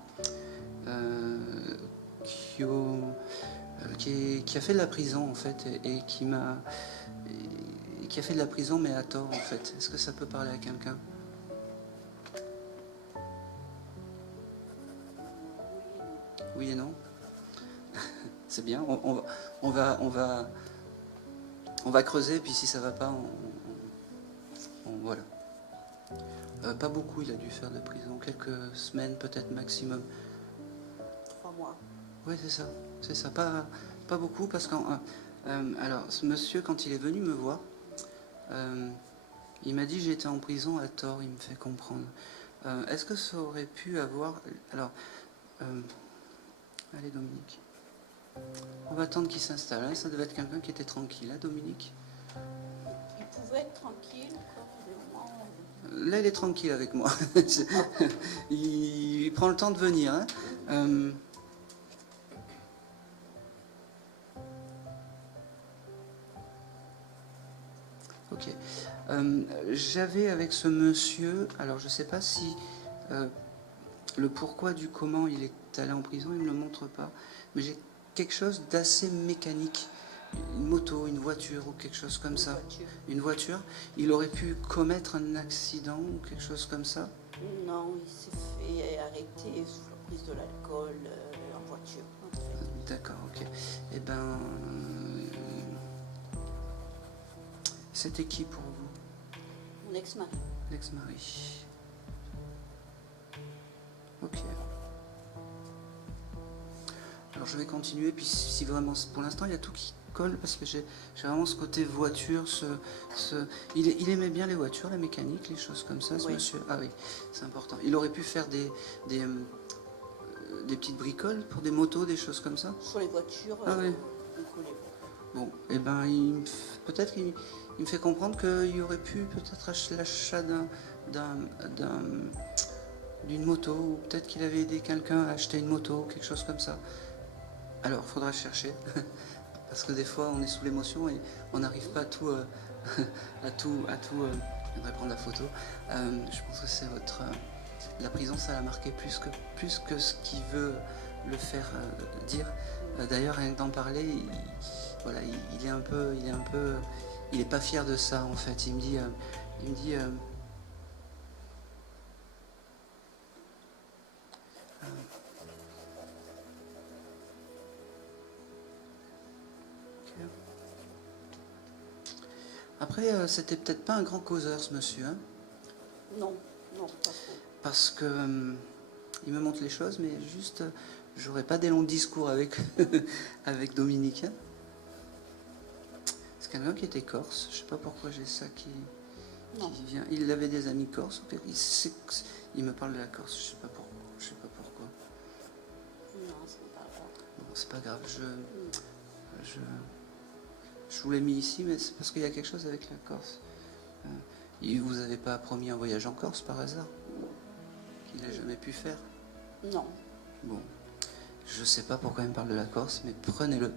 qui a fait de la prison en fait, et qui a fait de la prison mais à tort en fait. Est-ce que ça peut parler à quelqu'un? Oui et non. C'est bien. On va creuser, puis si ça va pas, voilà. Pas beaucoup, il a dû faire de prison, quelques semaines peut-être maximum. 3 mois. Oui, c'est ça, c'est ça. Pas beaucoup parce que Alors, ce monsieur, quand il est venu me voir, il m'a dit j'étais en prison à tort, il me fait comprendre. Est-ce que ça aurait pu avoir... Alors, allez Dominique. On va attendre qu'il s'installe. Hein. Ça devait être quelqu'un qui était tranquille, hein, Dominique. Il pouvait être tranquille, quoi, mais moi, Là, il est tranquille avec moi. Il prend le temps de venir. Hein. Ok. J'avais avec ce monsieur, alors je ne sais pas si le pourquoi du comment il est allé en prison, il ne me le montre pas, mais j'ai quelque chose d'assez mécanique. Une moto, une voiture ou quelque chose comme ça. Une voiture. Il aurait pu commettre un accident ou quelque chose comme ça. non, il s'est fait arrêter sous la prise de l'alcool en voiture. En fait. D'accord, ok. Eh ben, c'était qui pour vous? Mon ex-mari. L'ex-mari. Ok. Alors je vais continuer, puis si vraiment, pour l'instant il y a tout qui colle, parce que j'ai vraiment ce côté voiture, il aimait bien les voitures, la mécanique, les choses comme ça, ce Oui. monsieur. Ah oui, c'est important. Il aurait pu faire des petites bricoles pour des motos, des choses comme ça. Sur les voitures, Ah oui. on connaît pas. Bon, eh ben, peut-être qu'il me fait comprendre qu'il y aurait pu peut-être acheter l'achat d'une moto, ou peut-être qu'il avait aidé quelqu'un à acheter une moto, quelque chose comme ça. Alors, il faudra chercher, parce que des fois, on est sous l'émotion et on n'arrive pas à tout... je viendrai prendre la photo. Je pense que c'est votre... la prison, ça l'a marqué plus que ce qu'il veut le faire dire. D'ailleurs, rien que d'en parler, voilà, il est pas fier de ça, en fait. Il me dit... Après, c'était peut-être pas un grand causeur, ce monsieur, hein, Non, non, pas trop. parce que il me montre les choses, mais juste, j'aurais pas des longs discours avec avec Dominique. Hein. C'est quelqu'un qui était corse. Je sais pas pourquoi j'ai ça qui Non. vient. Il avait des amis corses. Il me parle de la Corse. Je sais pas pourquoi. Non, ça me parle pas. Bon, c'est pas grave. Je vous l'ai mis ici, mais c'est parce qu'il y a quelque chose avec la Corse. Vous n'avez pas promis un voyage en Corse par hasard qu'il n'a jamais pu faire? Non. Bon, je sais pas pourquoi il me parle de la Corse, mais prenez-le.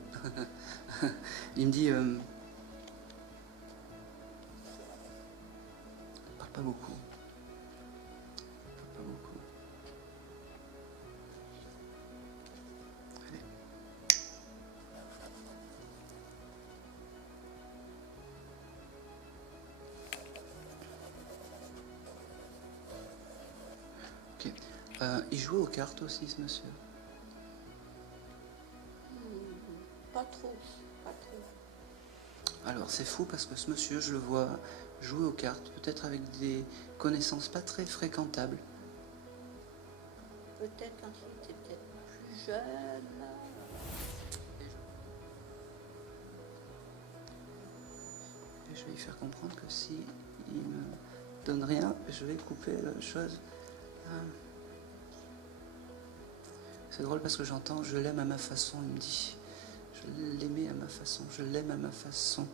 Il me dit, il parle pas beaucoup. Pas beaucoup. Allez. Ok. Il jouait aux cartes aussi, ce monsieur. Pas trop. Pas trop. Alors c'est fou parce que ce monsieur, je le vois jouer aux cartes, peut-être avec des connaissances pas très fréquentables. Peut-être quand il était peut-être plus jeune. Et je vais lui faire comprendre que si il me donne rien, je vais couper la chose. C'est drôle parce que j'entends je l'aime à ma façon, il me dit. Je l'aimais à ma façon, je l'aime à ma façon.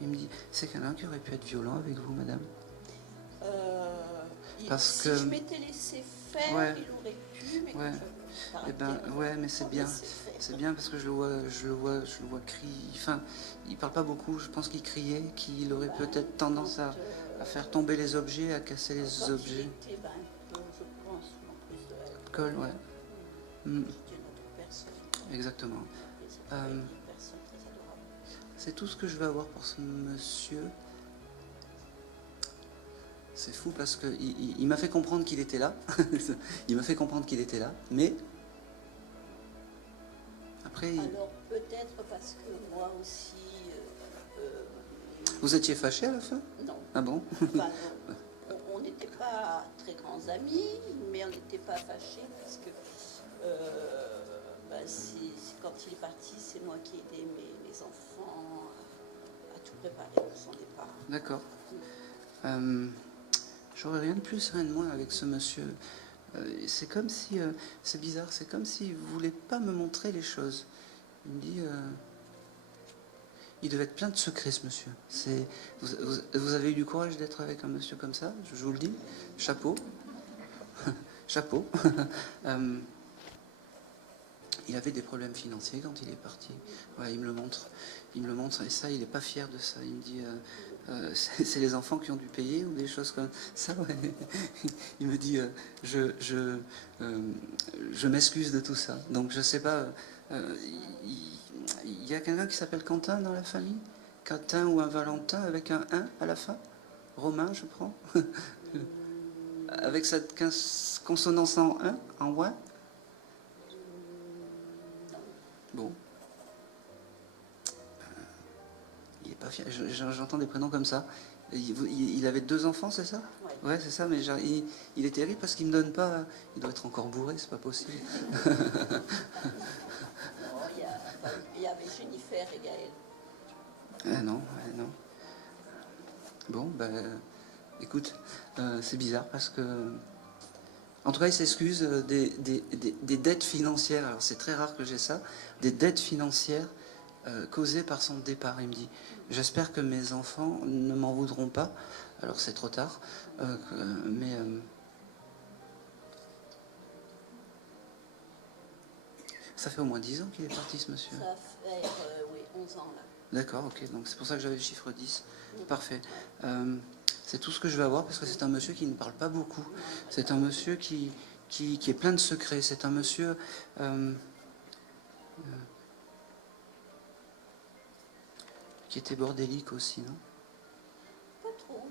Il me dit, c'est quelqu'un qui aurait pu être violent avec vous, madame? Parce si que- je m'étais laissé faire, Ouais. il aurait pu, mais Ouais. quand je Eh ben, ouais, mais c'est bien. C'est bien parce que je le vois crier. Enfin, il parle pas beaucoup. Je pense qu'il criait, qu'il aurait peut-être tendance à faire tomber les objets, à casser les objets. Il était, un peu, je pense, en plus de l'alcool. Colle, ouais. Mm, C'était une autre personne. exactement. Et c'était Euh, une personne très adorable. C'est tout ce que je vais avoir pour ce monsieur. C'est fou parce que il m'a fait comprendre qu'il était là. Il m'a fait comprendre qu'il était là, mais après, Alors peut-être parce que moi aussi, vous étiez fâché à la fin? non, Ah bon? enfin, non. On n'était pas très grands amis, mais on n'était pas fâchés parce que quand il est parti, c'est moi qui ai aidé mes enfants préparer pour son départ. D'accord. J'aurais rien de plus, rien de moins avec ce monsieur. C'est comme si... c'est bizarre, c'est comme s'il ne voulait pas me montrer les choses. Il me dit... il devait être plein de secrets, ce monsieur. Vous avez eu du courage d'être avec un monsieur comme ça, je vous le dis. Chapeau. Chapeau. Il avait des problèmes financiers quand il est parti. Ouais, il me le montre. Il me le montre et ça, il n'est pas fier de ça. Il me dit, c'est les enfants qui ont dû payer ou des choses comme ça. Ouais. Il me dit, je m'excuse de tout ça. Donc je sais pas. Il y a quelqu'un qui s'appelle Quentin dans la famille. Quentin ou un Valentin avec un 1 à la fin. Romain, je prends. Avec cette consonance en 1, en ouais. Bon. Il est pas fier. J'entends des prénoms comme ça. Il avait 2 enfants, c'est ça? Ouais, c'est ça, mais il est terrible parce qu'il me donne pas... Il doit être encore bourré, c'est pas possible. Non, il y avait Jennifer et Gaël. Ah non, non. Bon, ben... écoute, c'est bizarre parce que... En tout cas, il s'excuse des dettes financières. Alors, c'est très rare que j'ai ça. Des dettes financières causées par son départ. Il me dit, j'espère que mes enfants ne m'en voudront pas. Alors, c'est trop tard. Mais... ça fait au moins 10 ans qu'il est parti, ce monsieur. Ça fait, oui, 11 ans, là. D'accord, ok. Donc, c'est pour ça que j'avais le chiffre 10. Parfait. C'est tout ce que je vais avoir parce que c'est un monsieur qui ne parle pas beaucoup. C'est un monsieur qui est plein de secrets. C'est un monsieur qui était bordélique aussi, non? Pas trop.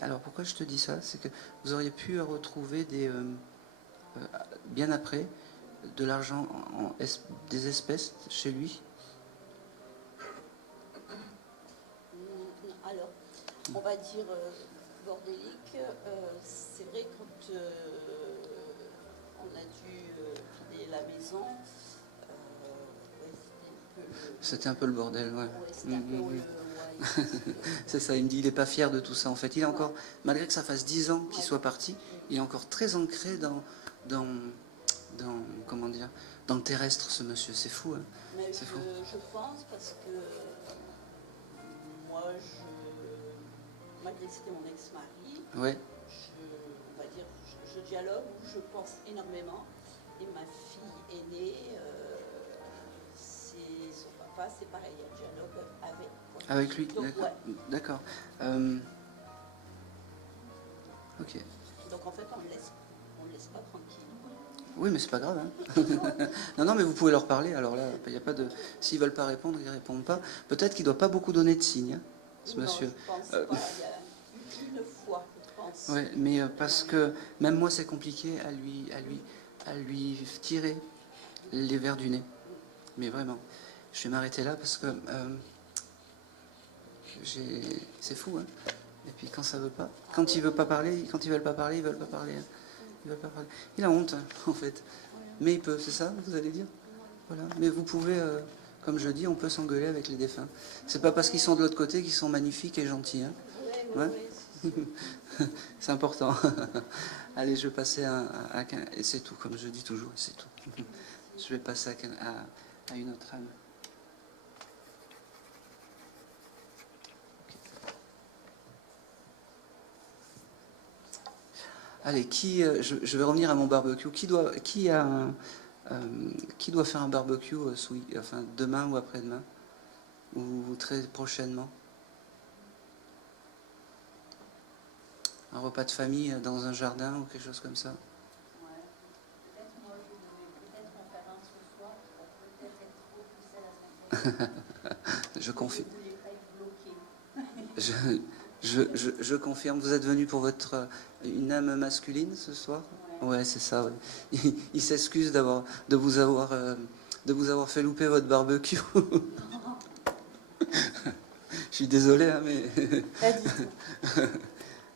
Alors pourquoi je te dis ça? C'est que vous auriez pu retrouver bien après de l'argent des espèces chez lui. Alors, on va dire bordélique, c'est vrai quand on a dû vider la maison, ouais, C'était un peu le bordel, ouais. ouais, c'était un peu ouais, C'est ça, il me dit il n'est pas fier de tout ça en fait. Il est encore, malgré que ça fasse 10 ans qu'il soit parti, il est encore très ancré dans comment dire, dans le terrestre, ce monsieur. C'est fou, hein. Mais C'est fou. je pense parce que moi, malgré que c'était mon ex-mari, Ouais. on va dire, je dialogue, je pense énormément. Et ma fille aînée, son papa, c'est pareil, elle dialogue avec. Quoi. Avec lui, Donc, d'accord. ouais. D'accord. Ok. Donc en fait, on ne le laisse pas tranquille. Oui, mais c'est pas grave. Hein. Non, mais vous pouvez leur parler. Alors là, il y a pas de. S'ils veulent pas répondre, ils répondent pas. Peut-être qu'il doit pas beaucoup donner de signes, hein, ce Non, monsieur. je pense pas. Il y a une fois, je pense. Ouais, mais parce que même moi, c'est compliqué à lui tirer les vers du nez. Mais vraiment, je vais m'arrêter là parce que c'est fou, hein. Et puis quand ça veut pas, quand il veut pas parler, quand ils veulent pas parler, ils veulent pas parler. Hein. Ils veulent pas parler. Il a honte, hein, en fait. Mais il peut, c'est ça, vous allez dire. Voilà. Mais vous pouvez, comme je dis, on peut s'engueuler avec les défunts. C'est pas parce qu'ils sont de l'autre côté qu'ils sont magnifiques et gentils. Hein. Ouais. C'est important. Allez, je vais passer et c'est tout, comme je dis toujours, c'est tout. Je vais passer à une autre âme. Allez, je vais revenir à mon barbecue. Qui doit faire un barbecue demain ou après-demain ou très prochainement? Un repas de famille dans un jardin ou quelque chose comme ça? Ouais. Peut-être moi, je devais peut-être en faire un ce soir, ça peut-être être repoussé la semaine prochaine. Je confirme. Vous voulez pas être bloqué. Je confirme. Vous êtes venu pour une âme masculine ce soir? Ouais, c'est ça. Ouais. Il s'excuse de vous avoir fait louper votre barbecue. Je suis désolé, hein, mais. Pas du tout.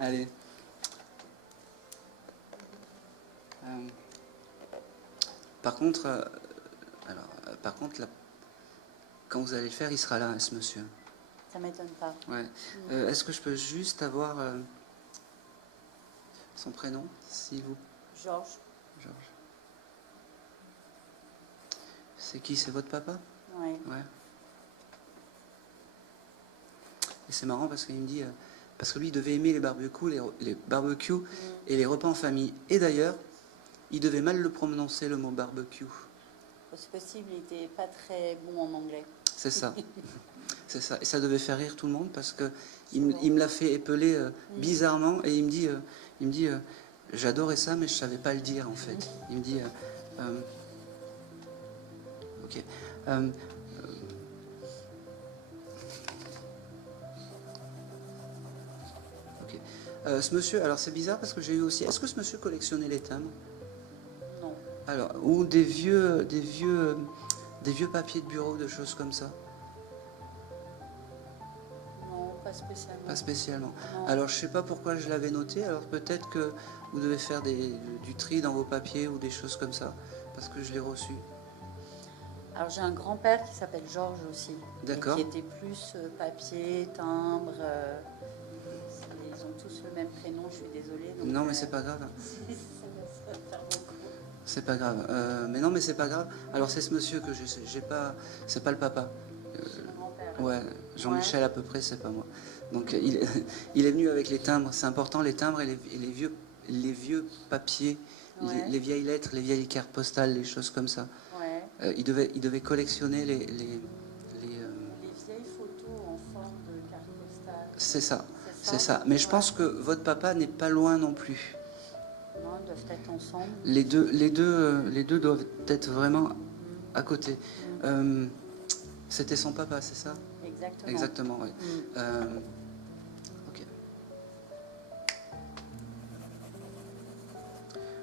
Allez. Par contre, quand vous allez le faire, il sera là, hein, ce monsieur. Ça m'étonne pas. Ouais. Est-ce que je peux juste avoir son prénom, s'il vous plaît? Georges. Georges. C'est qui? C'est votre papa? Ouais. Ouais. Et c'est marrant parce qu'il me dit... parce que lui, il devait aimer les barbecues et les repas en famille. Et d'ailleurs, il devait mal le prononcer, le mot barbecue. C'est possible, il n'était pas très bon en anglais. C'est ça. C'est ça. Et ça devait faire rire tout le monde parce que il me l'a fait épeler bizarrement et il me dit j'adorais ça mais je savais pas le dire en fait. Il me dit ok. Ok. Ce monsieur, alors c'est bizarre parce que j'ai eu aussi. Est-ce que ce monsieur collectionnait les timbres? Non. Alors ou des vieux papiers de bureau, de choses comme ça? Non, pas spécialement. Pas spécialement. Non. Alors, je sais pas pourquoi je l'avais noté. Alors, peut-être que vous devez faire du tri dans vos papiers ou des choses comme ça, parce que je l'ai reçu. Alors j'ai un grand-père qui s'appelle Georges aussi. D'accord. Et qui était plus papier, timbre. Ils ont tous le même prénom, je suis désolée. Donc, Non, mais c'est pas grave. ça va faire beaucoup. C'est pas grave. Mais non, mais c'est pas grave. Alors, c'est ce monsieur que j'ai pas. C'est pas le papa. C'est mon grand-père. Ouais, Jean-Michel à peu près, c'est pas moi. Donc, il est venu avec les timbres. C'est important, les timbres et les vieux papiers, Ouais. les vieilles lettres, les vieilles cartes postales, les choses comme ça. Ouais. Il devait collectionner les Les vieilles photos en forme de carte postale. c'est ça. C'est C'est ça. Mais je Ouais. pense que votre papa n'est pas loin non plus. Non, ils doivent être ensemble. Les deux doivent être vraiment à côté. C'était son papa, c'est ça? Exactement. Exactement, oui. Mm. Ok.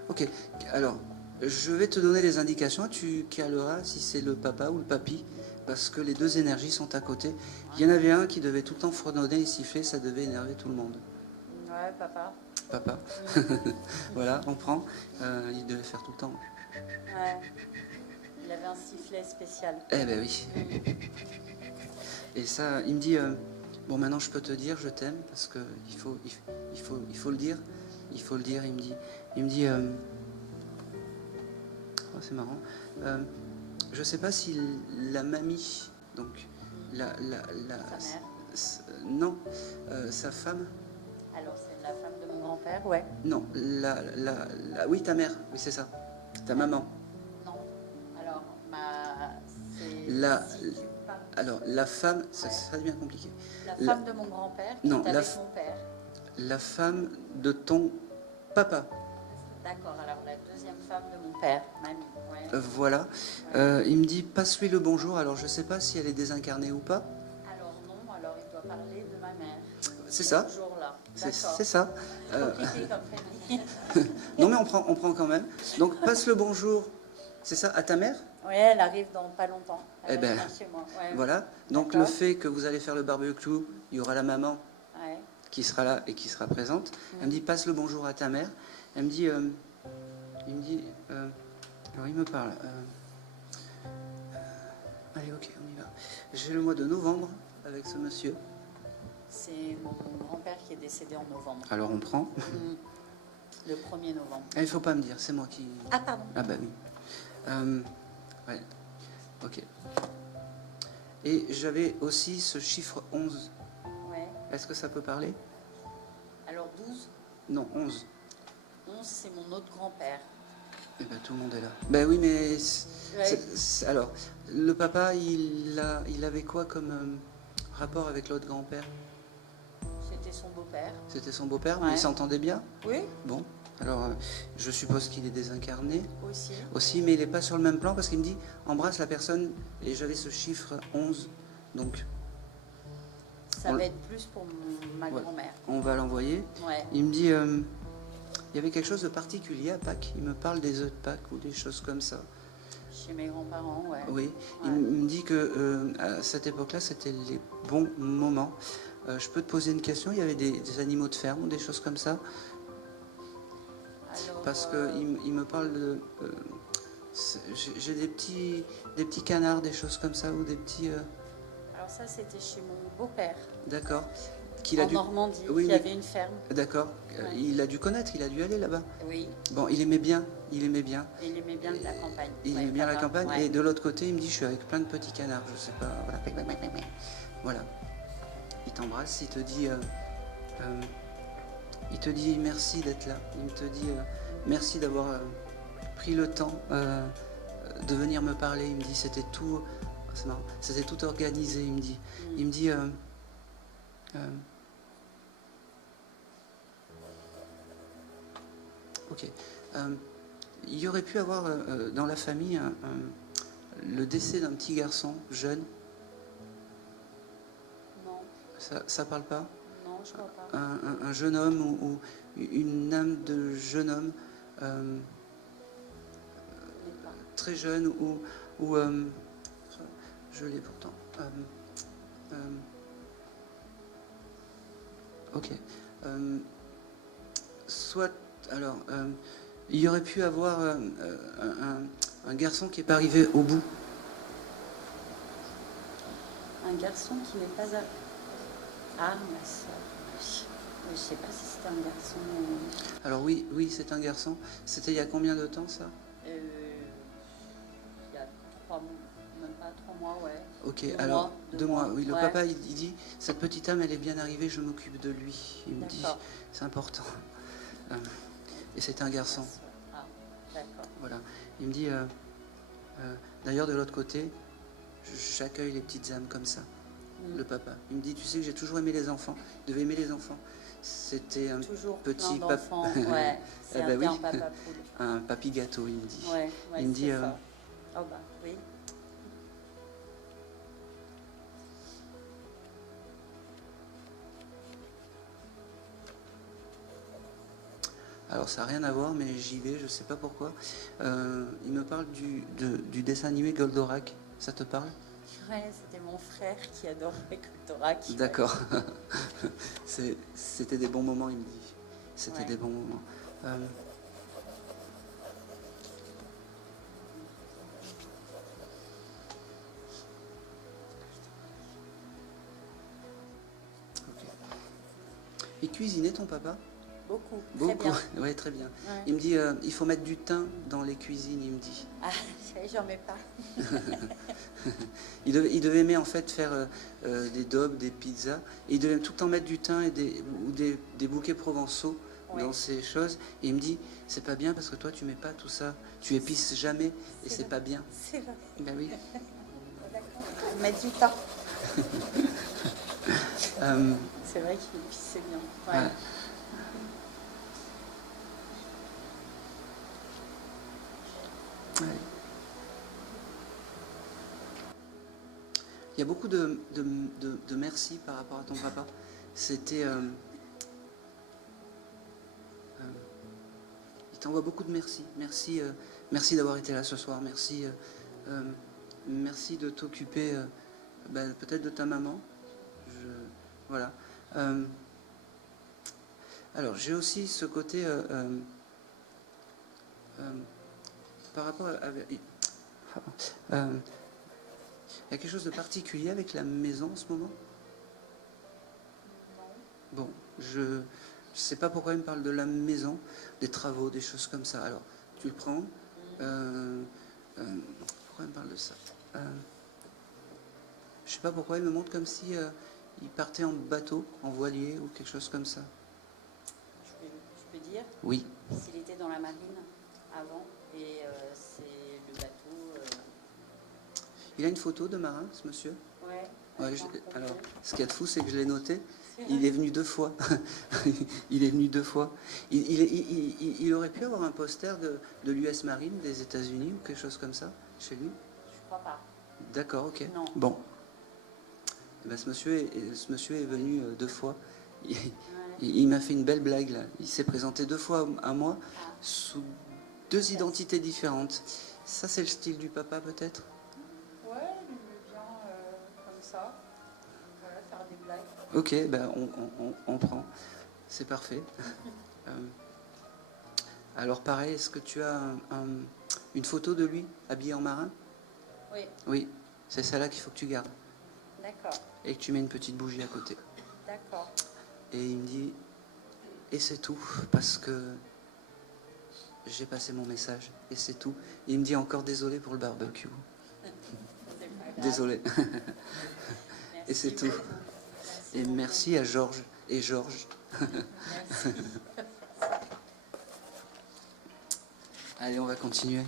Ok. Alors, je vais te donner les indications. Tu caleras si c'est le papa ou le papy, parce que les deux énergies sont à côté. Il y en avait un qui devait tout le temps fredonner et siffler, ça devait énerver tout le monde. Ouais, papa. Papa. Voilà, on prend. Il devait faire tout le temps. Ouais. Il avait un sifflet spécial. Eh ben oui. Et ça, il me dit, bon maintenant je peux te dire je t'aime parce que il faut le dire. Il faut le dire, il me dit, oh, c'est marrant. Je sais pas si la mamie, donc Sa mère. non, sa femme, Alors, c'est la femme de mon grand-père, ouais. non, oui ta mère, oui c'est ça, ta maman. Non. Alors, c'est... La- si tu parles- Alors la femme, ça Ouais. devient compliqué. La la- femme de mon grand-père qui Non, est la avec f- mon père. La femme de ton papa. D'accord, alors la deuxième femme de mon père, mamie. Ouais. Voilà. Il me dit passe-lui le bonjour. Alors je sais pas si elle est désincarnée ou pas. Alors non, alors il doit parler de ma mère. C'est Elle ça. est toujours là. C'est D'accord. ça. Compliqué comme famille. Non mais on prend quand même. Donc passe le bonjour. C'est ça à ta mère. Oui, elle arrive dans pas longtemps. Elle Eh ben, arrive chez moi. Ouais. Voilà. Donc D'accord. le fait que vous allez faire le barbecue, il y aura la maman Ouais. qui sera là et qui sera présente. Elle me dit passe le bonjour à ta mère. Elle me dit, alors il me parle. Allez, ok, on y va. J'ai le mois de novembre avec ce monsieur. C'est mon grand-père qui est décédé en novembre. Alors on prend. Le 1er novembre. Il faut pas me dire, c'est moi qui. Ah, pardon. Ah bah oui. Ouais. Ok. Et j'avais aussi ce chiffre 11. Ouais. Est-ce que ça peut parler? Alors 12. Non, 11. 11, c'est mon autre grand-père. Eh ben tout le monde est là. Ben oui, mais Ouais. alors le papa, il avait quoi comme rapport avec l'autre grand-père? C'était son beau-père. C'était son beau-père, mais Ouais. il s'entendait bien? Oui, Bon, alors je suppose qu'il est désincarné aussi. aussi, mais il n'est pas sur le même plan parce qu'il me dit embrasse la personne et j'avais ce chiffre 11, donc Ça On- va être plus pour ma Ouais. grand-mère. on va l'envoyer. Ouais. Il me dit il y avait quelque chose de particulier à Pâques, il me parle des œufs de Pâques ou des choses comme ça. Chez mes grands-parents, ouais. Oui, il Ouais. me dit que à cette époque-là, c'était les bons moments. Je peux te poser une question? Il y avait des animaux de ferme ou des choses comme ça? Alors, Parce qu'il me parle de... j'ai des petits canards, des choses comme ça, ou des petits... alors Alors ça, c'était chez mon beau-père, D'accord. en Normandie, Oui, qui mais- avait une ferme. D'accord. Ouais. Il a dû connaître, il a dû aller là-bas. Oui, Bon, il aimait bien, il aimait bien. et il aimait bien la campagne. Il Ouais, aimait bien la papa, campagne. ouais. Et de l'autre côté, il me dit, je suis avec plein de petits canards, je sais pas. Voilà. Voilà. Il t'embrasse, il te dit merci d'être là. Il te dit merci d'avoir pris le temps de venir me parler. Il me dit c'était tout, c'est marrant, c'était tout organisé. Il me dit ok. Il y aurait pu avoir dans la famille le décès d'un petit garçon jeune. Non, Ça parle pas? non, je crois pas. Un jeune homme ou une âme de jeune homme Je l'ai pas. très jeune ou je l'ai pourtant. Ok. Soit alors il y aurait pu avoir un garçon qui n'est pas arrivé au bout. Un garçon qui n'est pas à... Ah, ma soeur. Je sais pas si c'était un garçon. Alors oui, c'est un garçon. C'était il y a combien de temps ça? Il y a 3 mois, même pas 3 mois, ouais. Ok, 2 alors mois, 2 mois. Oui, le ouais. papa il dit cette petite âme elle est bien arrivée, je m'occupe de lui. Il me dit D'accord. c'est important. Et c'est un garçon. Ah, d'accord. Voilà. Il me dit d'ailleurs de l'autre côté, j'accueille les petites âmes comme ça. Le papa. Il me dit tu sais que j'ai toujours aimé les enfants. Il devait aimer les enfants. C'était un Toujours petit plein d'enfants, ouais. C'est Eh ben oui. un papa poule. un papy gâteau, il me dit. Ouais, ouais, Il me dit c'est ça. Oh bah, oui. Alors ça n'a rien à voir, mais j'y vais, je sais pas pourquoi. Il me parle du dessin animé Goldorak. Ça te parle? Ouais, c'était mon frère qui adorait Goldorak. Ouais. D'accord. C'était des bons moments, il me dit. C'était Ouais. des bons moments. Ok. Il cuisinait ton papa? Beaucoup, Beaucoup. très bien. Ouais, très bien. Ouais. Il me dit il faut mettre du thym dans les cuisines, il me dit. Ah, ça y est, j'en mets pas. Il devait aimer en fait faire des daubes, des pizzas. Et il devait tout le temps mettre du thym et des bouquets provençaux Ouais. dans ces choses. Et il me dit, c'est pas bien parce que toi tu mets pas tout ça. Tu épices jamais et c'est pas bien. C'est vrai. Ben oui. D'accord. Mettre du temps. C'est vrai qu'il pissait bien. Ouais. Ouais. Ouais. Il y a beaucoup de merci par rapport à ton papa. C'était... il t'envoie beaucoup de merci. Merci, merci d'avoir été là ce soir. Merci, merci de t'occuper peut-être de ta maman. Voilà. Alors, j'ai aussi ce côté... par rapport à... il y a quelque chose de particulier avec la maison en ce moment? Bon, je ne sais pas pourquoi il me parle de la maison, des travaux, des choses comme ça. Alors, tu le prends. Pourquoi il me parle de ça? Je ne sais pas pourquoi il me montre comme si il partait en bateau, en voilier ou quelque chose comme ça. Je peux dire, Oui. s'il était dans la marine avant, et c'est le bateau. Il a une photo de marin, ce monsieur? Ouais. Ouais, attends, alors, ce qu'il y a de fou, c'est que je l'ai noté. C'est Il vrai. est venu 2 fois. Il est venu 2 fois. Il aurait pu avoir un poster de l'US Marine des États-Unis ou quelque chose comme ça chez lui. Je crois pas. D'accord, ok. Non. Bon. Eh ben, ce monsieur est venu 2 fois. Il, Ouais. il m'a fait une belle blague là. Il s'est présenté 2 fois à moi Ah. sous 2 identités différentes. Ça, c'est le style du papa peut-être? Ouais, il aimait bien comme ça. Voilà, faire des blagues. Ok, ben on prend. C'est parfait. Alors pareil, est-ce que tu as une photo de lui habillé en marin? Oui. Oui, c'est celle-là qu'il faut que tu gardes. D'accord, et que tu mets une petite bougie à côté. d'accord. Et il me dit, et c'est tout, parce que j'ai passé mon message, et c'est tout. Et il me dit encore désolé pour le barbecue. C'est pas grave. Désolé. Et c'est tout. Merci beaucoup. Merci Et beaucoup. merci à Georges et Georges. Merci. Allez, on va continuer.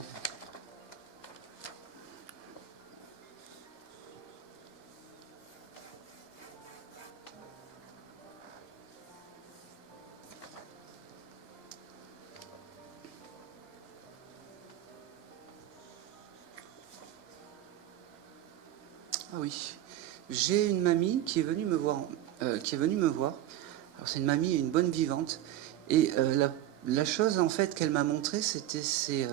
Ah oui, j'ai une mamie qui est venue me voir. Alors c'est une mamie et une bonne vivante. Et la chose en fait qu'elle m'a montré, c'était ses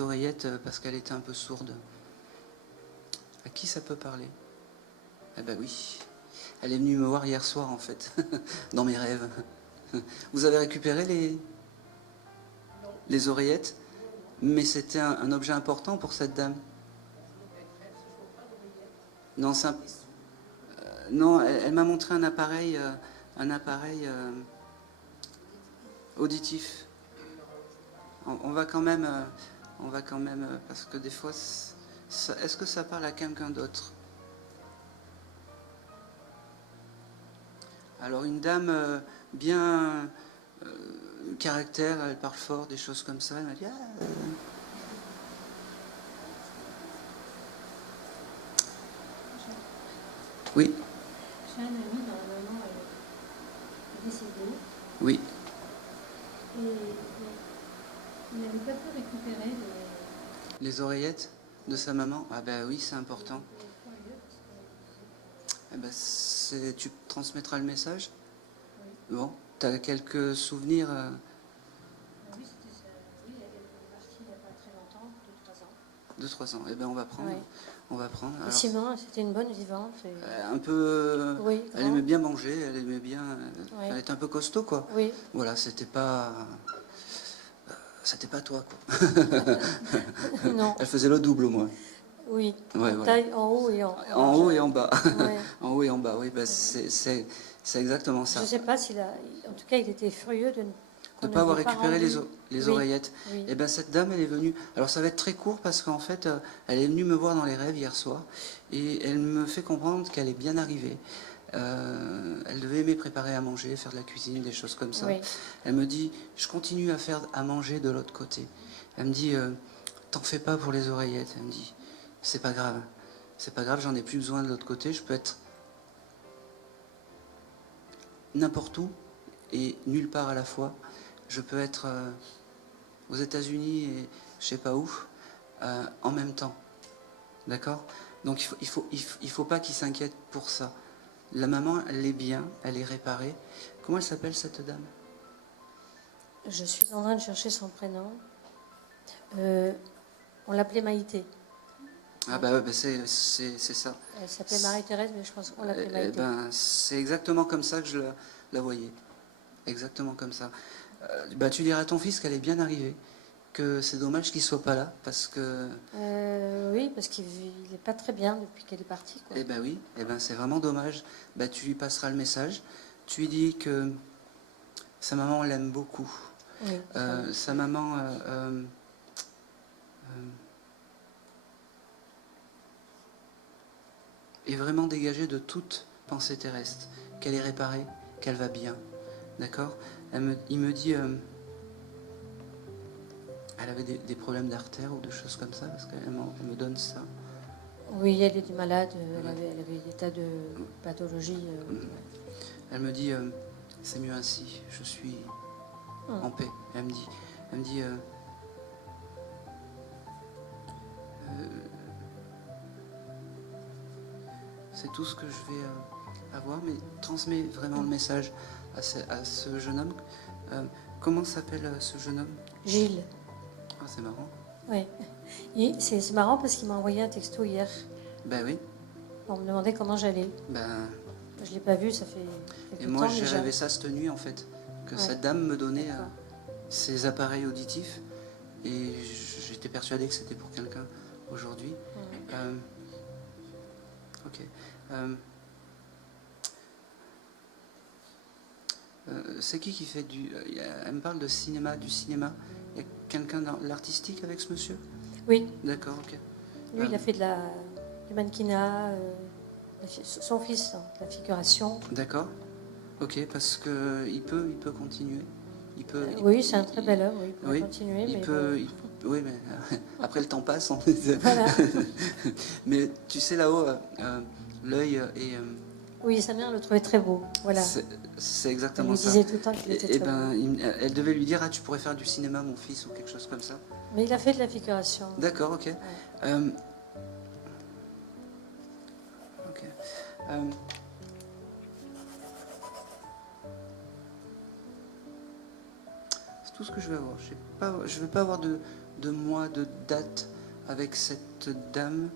oreillettes parce qu'elle était un peu sourde. À qui ça peut parler? Ah bah oui, elle est venue me voir hier soir en fait, dans mes rêves. Vous avez récupéré les oreillettes? Mais c'était un objet important pour cette dame. Non, non, elle m'a montré un appareil auditif. On va quand même, parce que des fois, est-ce que ça parle à quelqu'un d'autre? Alors une dame bien caractère, elle parle fort, des choses comme ça. Elle m'a dit oui, J'ai un ami dont la maman est décédée oui. et il n'avait pas pu récupérer Les oreillettes de sa maman. Ah ben oui, c'est important. Eh ben, tu transmettras le message. Bon, tu as quelques souvenirs Oui, c'était ça. Oui, elle est partie il n'y a pas très longtemps, 2-3 ans. 2-3 ans. Eh ben on va prendre. Ouais. On va prendre. Et Alors, Simon, c'était une bonne vivante. un peu. Oui, Elle grand. aimait bien manger, elle aimait bien. Ouais. Elle était un peu costaud, quoi. Oui, Voilà, c'était pas. C'était pas toi, quoi. non, Elle faisait le double au moins. oui. Ouais, En voilà. taille, en haut et en En haut et en bas. Ouais. En haut et en bas, oui, bah, c'est exactement ça. Je ne sais pas s'il a. En tout cas, il était furieux de De qu'on ne pas avoir lui ait récupéré rendu. les Oui, oreillettes. oui. Et bien cette dame, elle est venue. Alors ça va être très court parce qu'en fait, elle est venue me voir dans les rêves hier soir et elle me fait comprendre qu'elle est bien arrivée. Elle devait aimer préparer à manger, faire de la cuisine, des choses comme ça. Oui. Elle me dit, je continue à faire à manger de l'autre côté. Elle me dit, t'en fais pas pour les oreillettes. Elle me dit, c'est pas grave. C'est pas grave, j'en ai plus besoin de l'autre côté. Je peux être n'importe où et nulle part à la fois. Je peux être aux États-Unis et je sais pas où en même temps. D'accord? Donc il faut pas qu'il s'inquiète pour ça. La maman, elle est bien, elle est réparée. Comment elle s'appelle cette dame? Je suis en train de chercher son prénom. On l'appelait Maïté. Ah bah, ouais, bah c'est ça. Elle s'appelait Marie-Thérèse, mais je pense qu'on l'appelait Eh Maïté. ben, c'est exactement comme ça que je la voyais. Exactement comme ça. Bah, tu diras à ton fils qu'elle est bien arrivée, que c'est dommage qu'il soit pas là, parce que... Oui, parce qu'il n'est pas très bien depuis qu'elle est partie. Quoi. Eh ben oui, eh ben c'est vraiment dommage. Bah, tu lui passeras le message. Tu lui dis que sa maman l'aime beaucoup. Oui, Sa maman est vraiment dégagée de toute pensée terrestre, qu'elle est réparée, qu'elle va bien. D'accord? Il me dit... elle avait des problèmes d'artère ou de choses comme ça, parce qu'elle me donne ça. oui, elle était malade, elle avait des tas de pathologies. Elle me dit, c'est mieux ainsi, je suis en paix. Elle me dit c'est tout ce que je vais avoir, mais transmets vraiment le message à ce jeune homme. Comment s'appelle ce jeune homme? Gilles, Ah, c'est marrant. oui. C'est marrant parce qu'il m'a envoyé un texto hier. Ben oui, On me demandait comment j'allais. ben... Je ne l'ai pas vu, ça fait Et quelques moi, temps j'ai déjà. rêvé ça cette nuit, en fait. Que Ouais. cette dame me donnait D'accord. ses appareils auditifs. Et j'étais persuadé que c'était pour quelqu'un aujourd'hui. Ouais. Ok. C'est qui fait du... Elle me parle de cinéma, du cinéma. Il y a quelqu'un dans l'artistique avec ce monsieur? Oui, D'accord, ok. lui, il a fait du mannequinat, son fils, hein, de la figuration. D'accord. Ok, parce que il peut continuer. Il peut. Oui, c'est un très bel homme, oui, il peut Oui, continuer. il Mais peut. bon. Oui, mais après le temps passe. Voilà. Mais tu sais là-haut, l'œil est. Oui, sa mère le trouvait très beau. Voilà. C'est Elle exactement lui ça. disait tout le temps qu'il était Et très beau. elle devait lui dire, ah, tu pourrais faire du cinéma, mon fils, ou quelque chose comme ça. Mais il a fait de la figuration. D'accord, ok. Ouais. Ok. C'est tout ce que je vais avoir. Je vais pas avoir de mois, de date avec cette dame.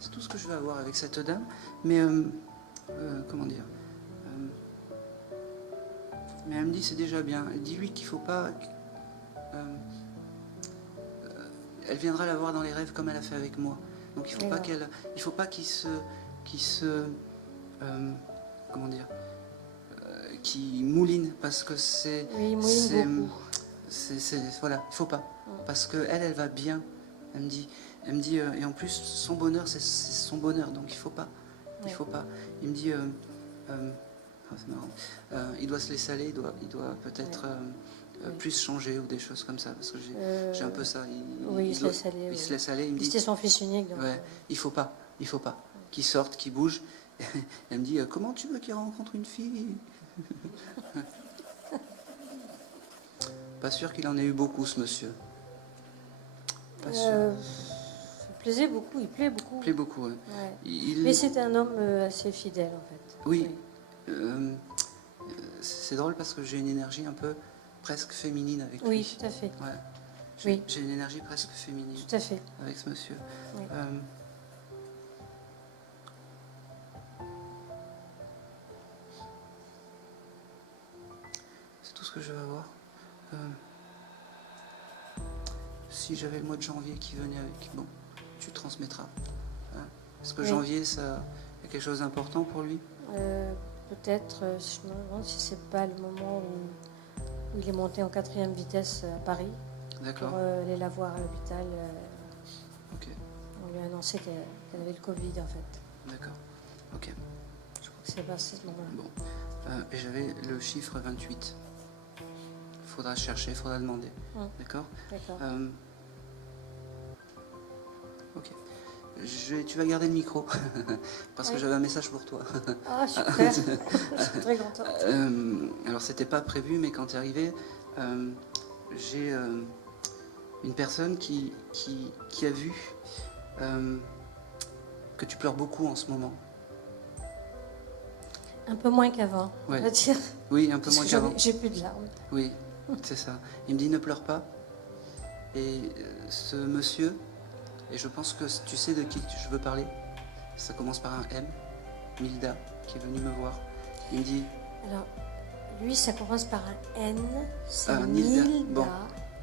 C'est tout ce que je vais avoir avec cette dame. Mais comment dire, mais elle me dit c'est déjà bien. Dis-lui qu'il faut pas. Elle viendra la voir dans les rêves comme elle a fait avec moi. Donc il faut pas D'accord. il faut pas qu'il se, comment dire, qui mouline parce que c'est, Oui, il mouline beaucoup. Voilà, il faut pas parce que elle va bien. Elle me dit et en plus son bonheur c'est son bonheur donc il faut pas, il Ouais. faut pas. Il me dit c'est marrant. Il doit se laisser aller, il doit peut-être Oui. plus changer ou des choses comme ça parce que j'ai un peu ça. Oui, il se laisse aller. Il Oui. se laisse aller. Il me dit C'était son fils unique. Donc, ouais, il faut pas qu'il sorte, qu'il bouge. Elle me dit comment tu veux qu'il rencontre une fille? Pas sûr qu'il en ait eu beaucoup ce monsieur. Pas sûr. il plaisait beaucoup, il plaît beaucoup. Il plaît beaucoup. Ouais. Ouais. Il- Mais c'est un homme assez fidèle en fait. Oui. C'est drôle parce que j'ai une énergie un peu presque féminine avec lui. Oui, tout à fait. Ouais. Oui. J'ai une énergie presque féminine Tout à fait. avec ce monsieur. Oui. C'est tout ce que je vais avoir. Si j'avais le mois de janvier qui venait avec, bon, tu transmettras. Hein. Est-ce que Oui. janvier, ça y a quelque chose d'important pour lui? Peut-être, je me demande si c'est pas le moment où il est monté en 4e vitesse à Paris D'accord. pour aller la voir à l'hôpital. Ok. On lui a annoncé qu'elle avait le Covid en fait. D'accord. Ok. Je crois que c'est pas à ce moment-là. Bon. Et j'avais le chiffre 28. Faudra chercher, faudra demander. D'accord. D'accord. Ok. Tu vas garder le micro parce que Oui. j'avais un message pour toi. Ah, super. Je suis très contente. Alors c'était pas prévu, mais quand tu es arrivé, j'ai une personne qui a vu que tu pleures beaucoup en ce moment. Un peu moins qu'avant, Ouais. on va dire. Oui, un peu Parce moins que qu'avant. j'ai plus de larmes. Oui, c'est ça. Il me dit ne pleure pas. Et ce monsieur, et je pense que tu sais de qui je veux parler, ça commence par un M, Milda, qui est venue me voir. Il me dit, Alors, lui, ça commence par un N. C'est Nilda. Nilda. Bon.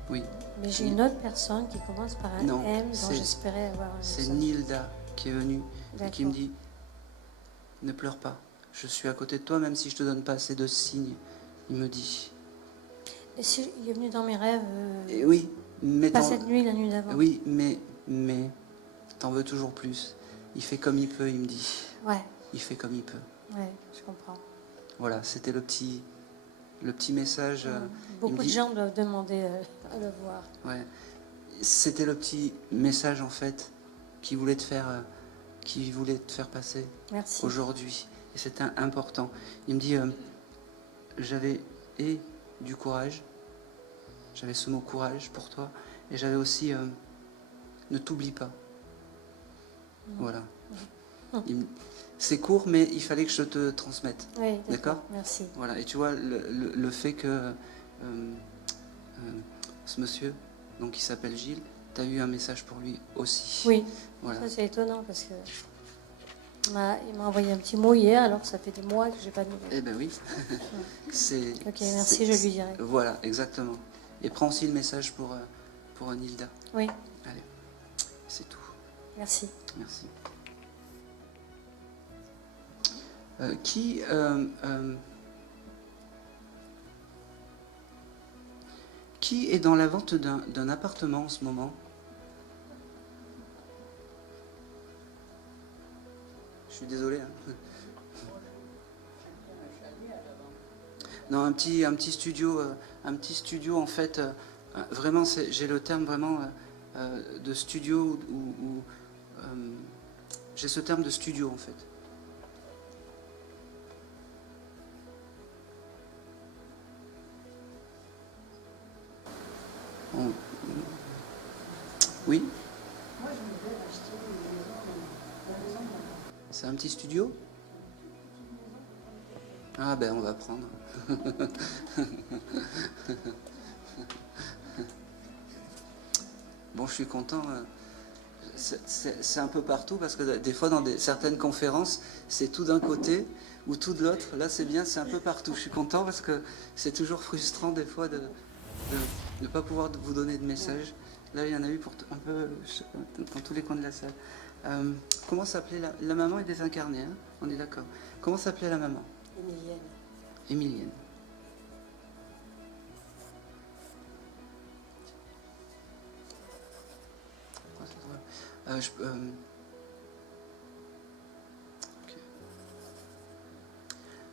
oui, Mais j'ai une autre personne qui commence par un Non, M dont c'est- j'espérais avoir un c'est message. Nilda qui est venue et qui me D'accord. dit, ne pleure pas, je suis à côté de toi même si je te donne pas assez de signes. Il me dit, Et si il est venu dans mes rêves, et oui, mais pas cette nuit, la nuit d'avant. oui, mais t'en veux toujours plus. Il fait comme il peut, il me dit. Ouais, Il fait comme il peut. ouais, je comprends. Voilà, c'était le petit message. il Beaucoup me de dit- gens doivent demander à le voir. Ouais. C'était le petit message en fait qui voulait te faire passer Merci. aujourd'hui. Et c'était important. Il me dit, j'avais du courage. J'avais ce mot courage pour toi. Et j'avais aussi, ne t'oublie pas. Voilà. C'est court, mais il fallait que je te transmette. Oui, D'accord. Merci. Voilà. Et tu vois, le fait que ce monsieur, donc il s'appelle Gilles, tu as eu un message pour lui aussi. Oui, Voilà. ça c'est étonnant parce que Il m'a envoyé un petit mot hier, alors ça fait des mois que j'ai pas de nouvelles. Eh ben oui. C'est. Ok, merci, c'est- je lui dirai. Voilà, exactement. Et prends aussi le message pour Nilda. Oui, Allez, c'est tout. merci. Merci. Qui est dans la vente d'un appartement en ce moment? Je suis désolé. Hein. Non, un petit studio en fait. Vraiment, j'ai le terme vraiment de studio j'ai ce terme de studio en fait. Oui. C'est un petit studio? Ah ben on va prendre. Bon, je suis content. C'est un peu partout parce que des fois dans certaines conférences, c'est tout d'un côté ou tout de l'autre. Là, c'est bien, c'est un peu partout. Je suis content parce que c'est toujours frustrant des fois de ne pas pouvoir vous donner de message. Là, il y en a eu pour un peu dans tous les coins de la salle. Comment s'appelait la maman est désincarnée, hein, on est d'accord. Comment s'appelait la maman? Emilienne. Emilienne. Ok.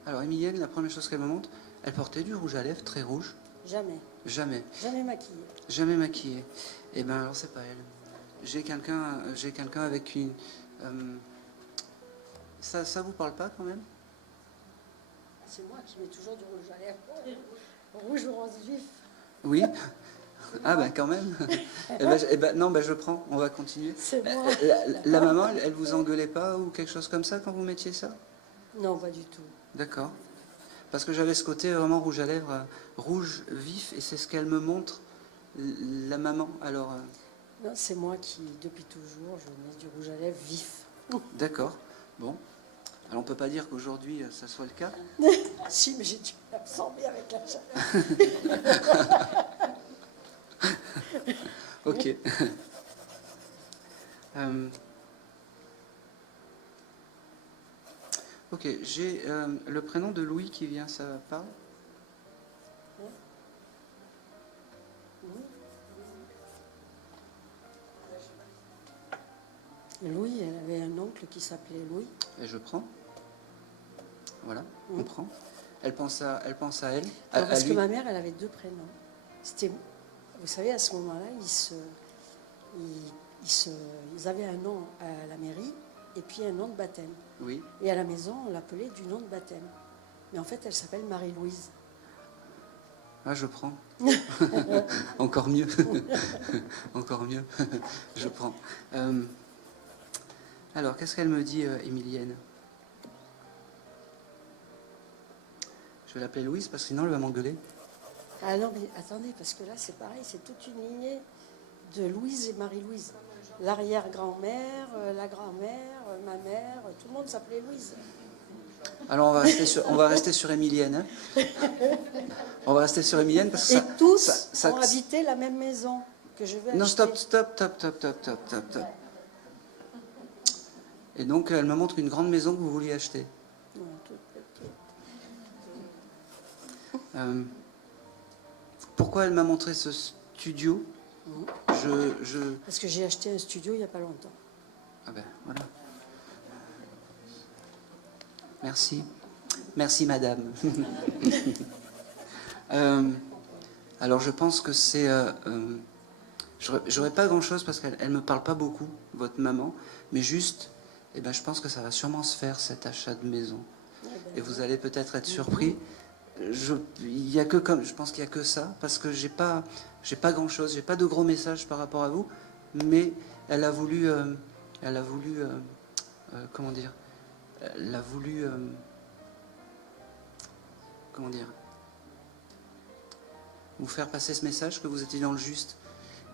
Alors, Emilienne, la première chose qu'elle me montre, elle portait du rouge à lèvres très rouge. Jamais. Jamais. Jamais maquillée. Jamais maquillée. Eh bien, alors, c'est pas elle. J'ai quelqu'un avec une... ça vous parle pas quand même? C'est moi qui mets toujours du rouge à lèvres. Rouge orange vif. Oui. Ah ben quand même. Non, je prends. On va continuer. C'est moi. La maman, elle vous engueulait pas ou quelque chose comme ça quand vous mettiez ça? Non, pas du tout. D'accord. Parce que j'avais ce côté vraiment rouge à lèvres, rouge vif, et c'est ce qu'elle me montre, la maman. Alors, Non, c'est moi qui, depuis toujours, je mets du rouge à lèvres vif. d'accord. Bon. Alors on peut pas dire qu'aujourd'hui ça soit le cas. Si, mais j'ai dû l'absorber avec la chaleur. Ok. Ok, j'ai le prénom de Louis qui vient, ça parle? Louis, elle avait un oncle qui s'appelait Louis. Et je prends. Voilà, on prend. Elle pense à elle. Alors, parce que lui. ma mère, elle avait deux prénoms. C'était, vous savez, à ce moment-là, ils avaient un nom à la mairie et puis un nom de baptême. Oui. Et à la maison, on l'appelait du nom de baptême. Mais en fait, elle s'appelle Marie-Louise. Ah, je prends. Encore mieux. Encore mieux. Je prends. Alors, qu'est-ce qu'elle me dit, Emilienne? Je vais l'appeler Louise parce que sinon elle va m'engueuler. Ah non, mais attendez, parce que là, c'est pareil, c'est toute une lignée de Louise et Marie-Louise. L'arrière-grand-mère, la grand-mère, ma mère, tout le monde s'appelait Louise. Alors, on va rester sur Emilienne. Hein. On va rester sur Emilienne parce que Et ça... tous ça- ont habité la même maison que je vais Non, acheter. stop. Et donc, elle me montre une grande maison que vous vouliez acheter. Non, toute petite. Pourquoi elle m'a montré ce studio? Parce que j'ai acheté un studio il n'y a pas longtemps. Ah ben, voilà. Merci. Merci, madame. Alors, je pense que c'est... j'aurais pas grand-chose parce qu'elle ne me parle pas beaucoup, votre maman, mais juste, eh ben, je pense que ça va sûrement se faire, cet achat de maison. Et vous allez peut-être être surpris. Je pense qu'il n'y a que ça, parce que j'ai pas grand-chose, j'ai pas de gros messages par rapport à vous, mais elle a voulu comment dire, elle a voulu, comment dire, vous faire passer ce message que vous étiez dans le juste.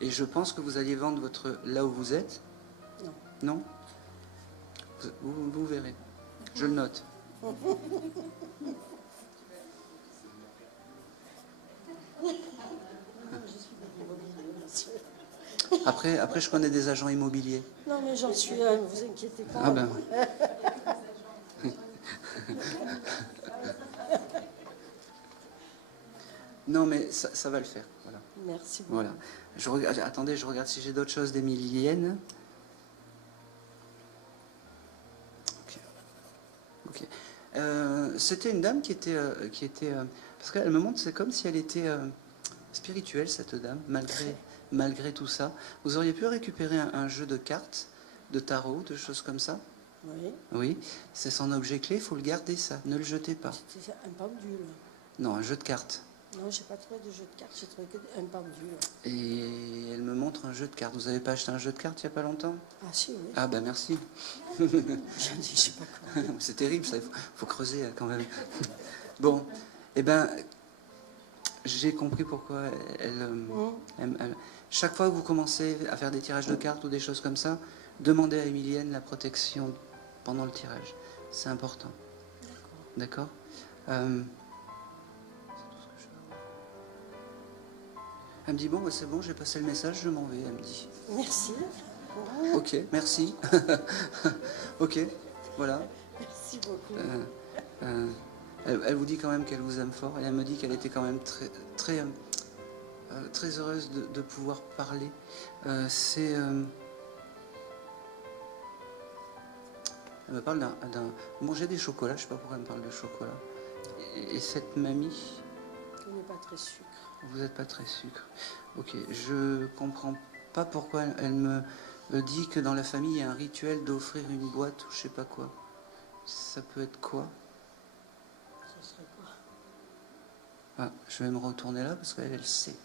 Et je pense que vous alliez vendre là où vous êtes. Non. Non? Vous verrez. Je le note. Après, je connais des agents immobiliers. Non, mais j'en suis un, ne vous inquiétez pas. Ah ben. Non, mais ça va le faire. Voilà. Merci beaucoup. Voilà. Attendez, je regarde si j'ai d'autres choses d'Emilienne. Ok. C'était une dame qui était parce qu'elle me montre, c'est comme si elle était spirituelle, cette dame, malgré tout ça. Vous auriez pu récupérer un jeu de cartes, de tarot, de choses comme ça? Oui, Oui, c'est son objet clé, il faut le garder, ça. Ne le jetez pas. c'était un pendule. Non, un jeu de cartes. Non, j'ai pas trouvé de jeu de cartes, j'ai trouvé un pendule. Et elle me montre un jeu de cartes. Vous n'avez pas acheté un jeu de cartes il n'y a pas longtemps? Ah si, oui. Ah ben merci. Je dis, je sais pas quoi. C'est terrible, ça. Il faut creuser quand même. Bon, eh ben, j'ai compris pourquoi chaque fois que vous commencez à faire des tirages de cartes ou des choses comme ça, demandez à Emilienne la protection pendant le tirage. C'est important. D'accord. Elle me dit, bon, bah, c'est bon, j'ai passé le message, je m'en vais, elle me dit. Merci. Ok, merci. Ok, voilà. Merci beaucoup. Elle vous dit quand même qu'elle vous aime fort et elle me dit qu'elle était quand même très heureuse de pouvoir parler. Elle me parle d'un manger des chocolats, je sais pas pourquoi elle me parle de chocolat. Et cette mamie, On n'est pas très sucre. vous n'êtes pas très sucre. Ok, je comprends pas pourquoi elle me dit que dans la famille il y a un rituel d'offrir une boîte ou je sais pas quoi. Ça peut être quoi? Ce serait quoi? Ah, je vais me retourner là parce qu'elle sait.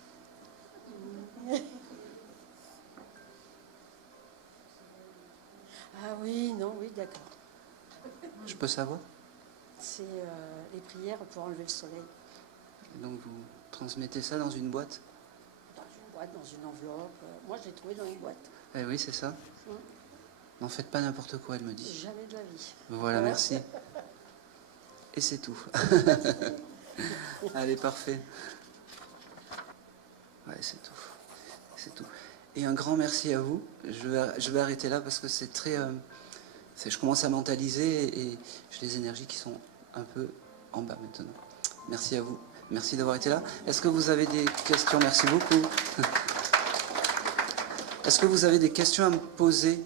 Ah oui, non, oui, d'accord. Je peux savoir? C'est les prières pour enlever le soleil. Et donc vous transmettez ça dans une boîte? Dans une boîte, dans une enveloppe. Moi, je l'ai trouvé dans une boîte. Eh oui, c'est ça. N'en faites pas n'importe quoi, elle me dit. Jamais de la vie. Voilà, merci. Et c'est tout. Allez, parfait. Ouais, c'est tout. C'est tout. Et un grand merci à vous. Je vais arrêter là parce que c'est très... je commence à mentaliser et j'ai des énergies qui sont un peu en bas maintenant. Merci à vous. Merci d'avoir été là. Est-ce que vous avez des questions? Merci beaucoup. Est-ce que vous avez des questions à me poser?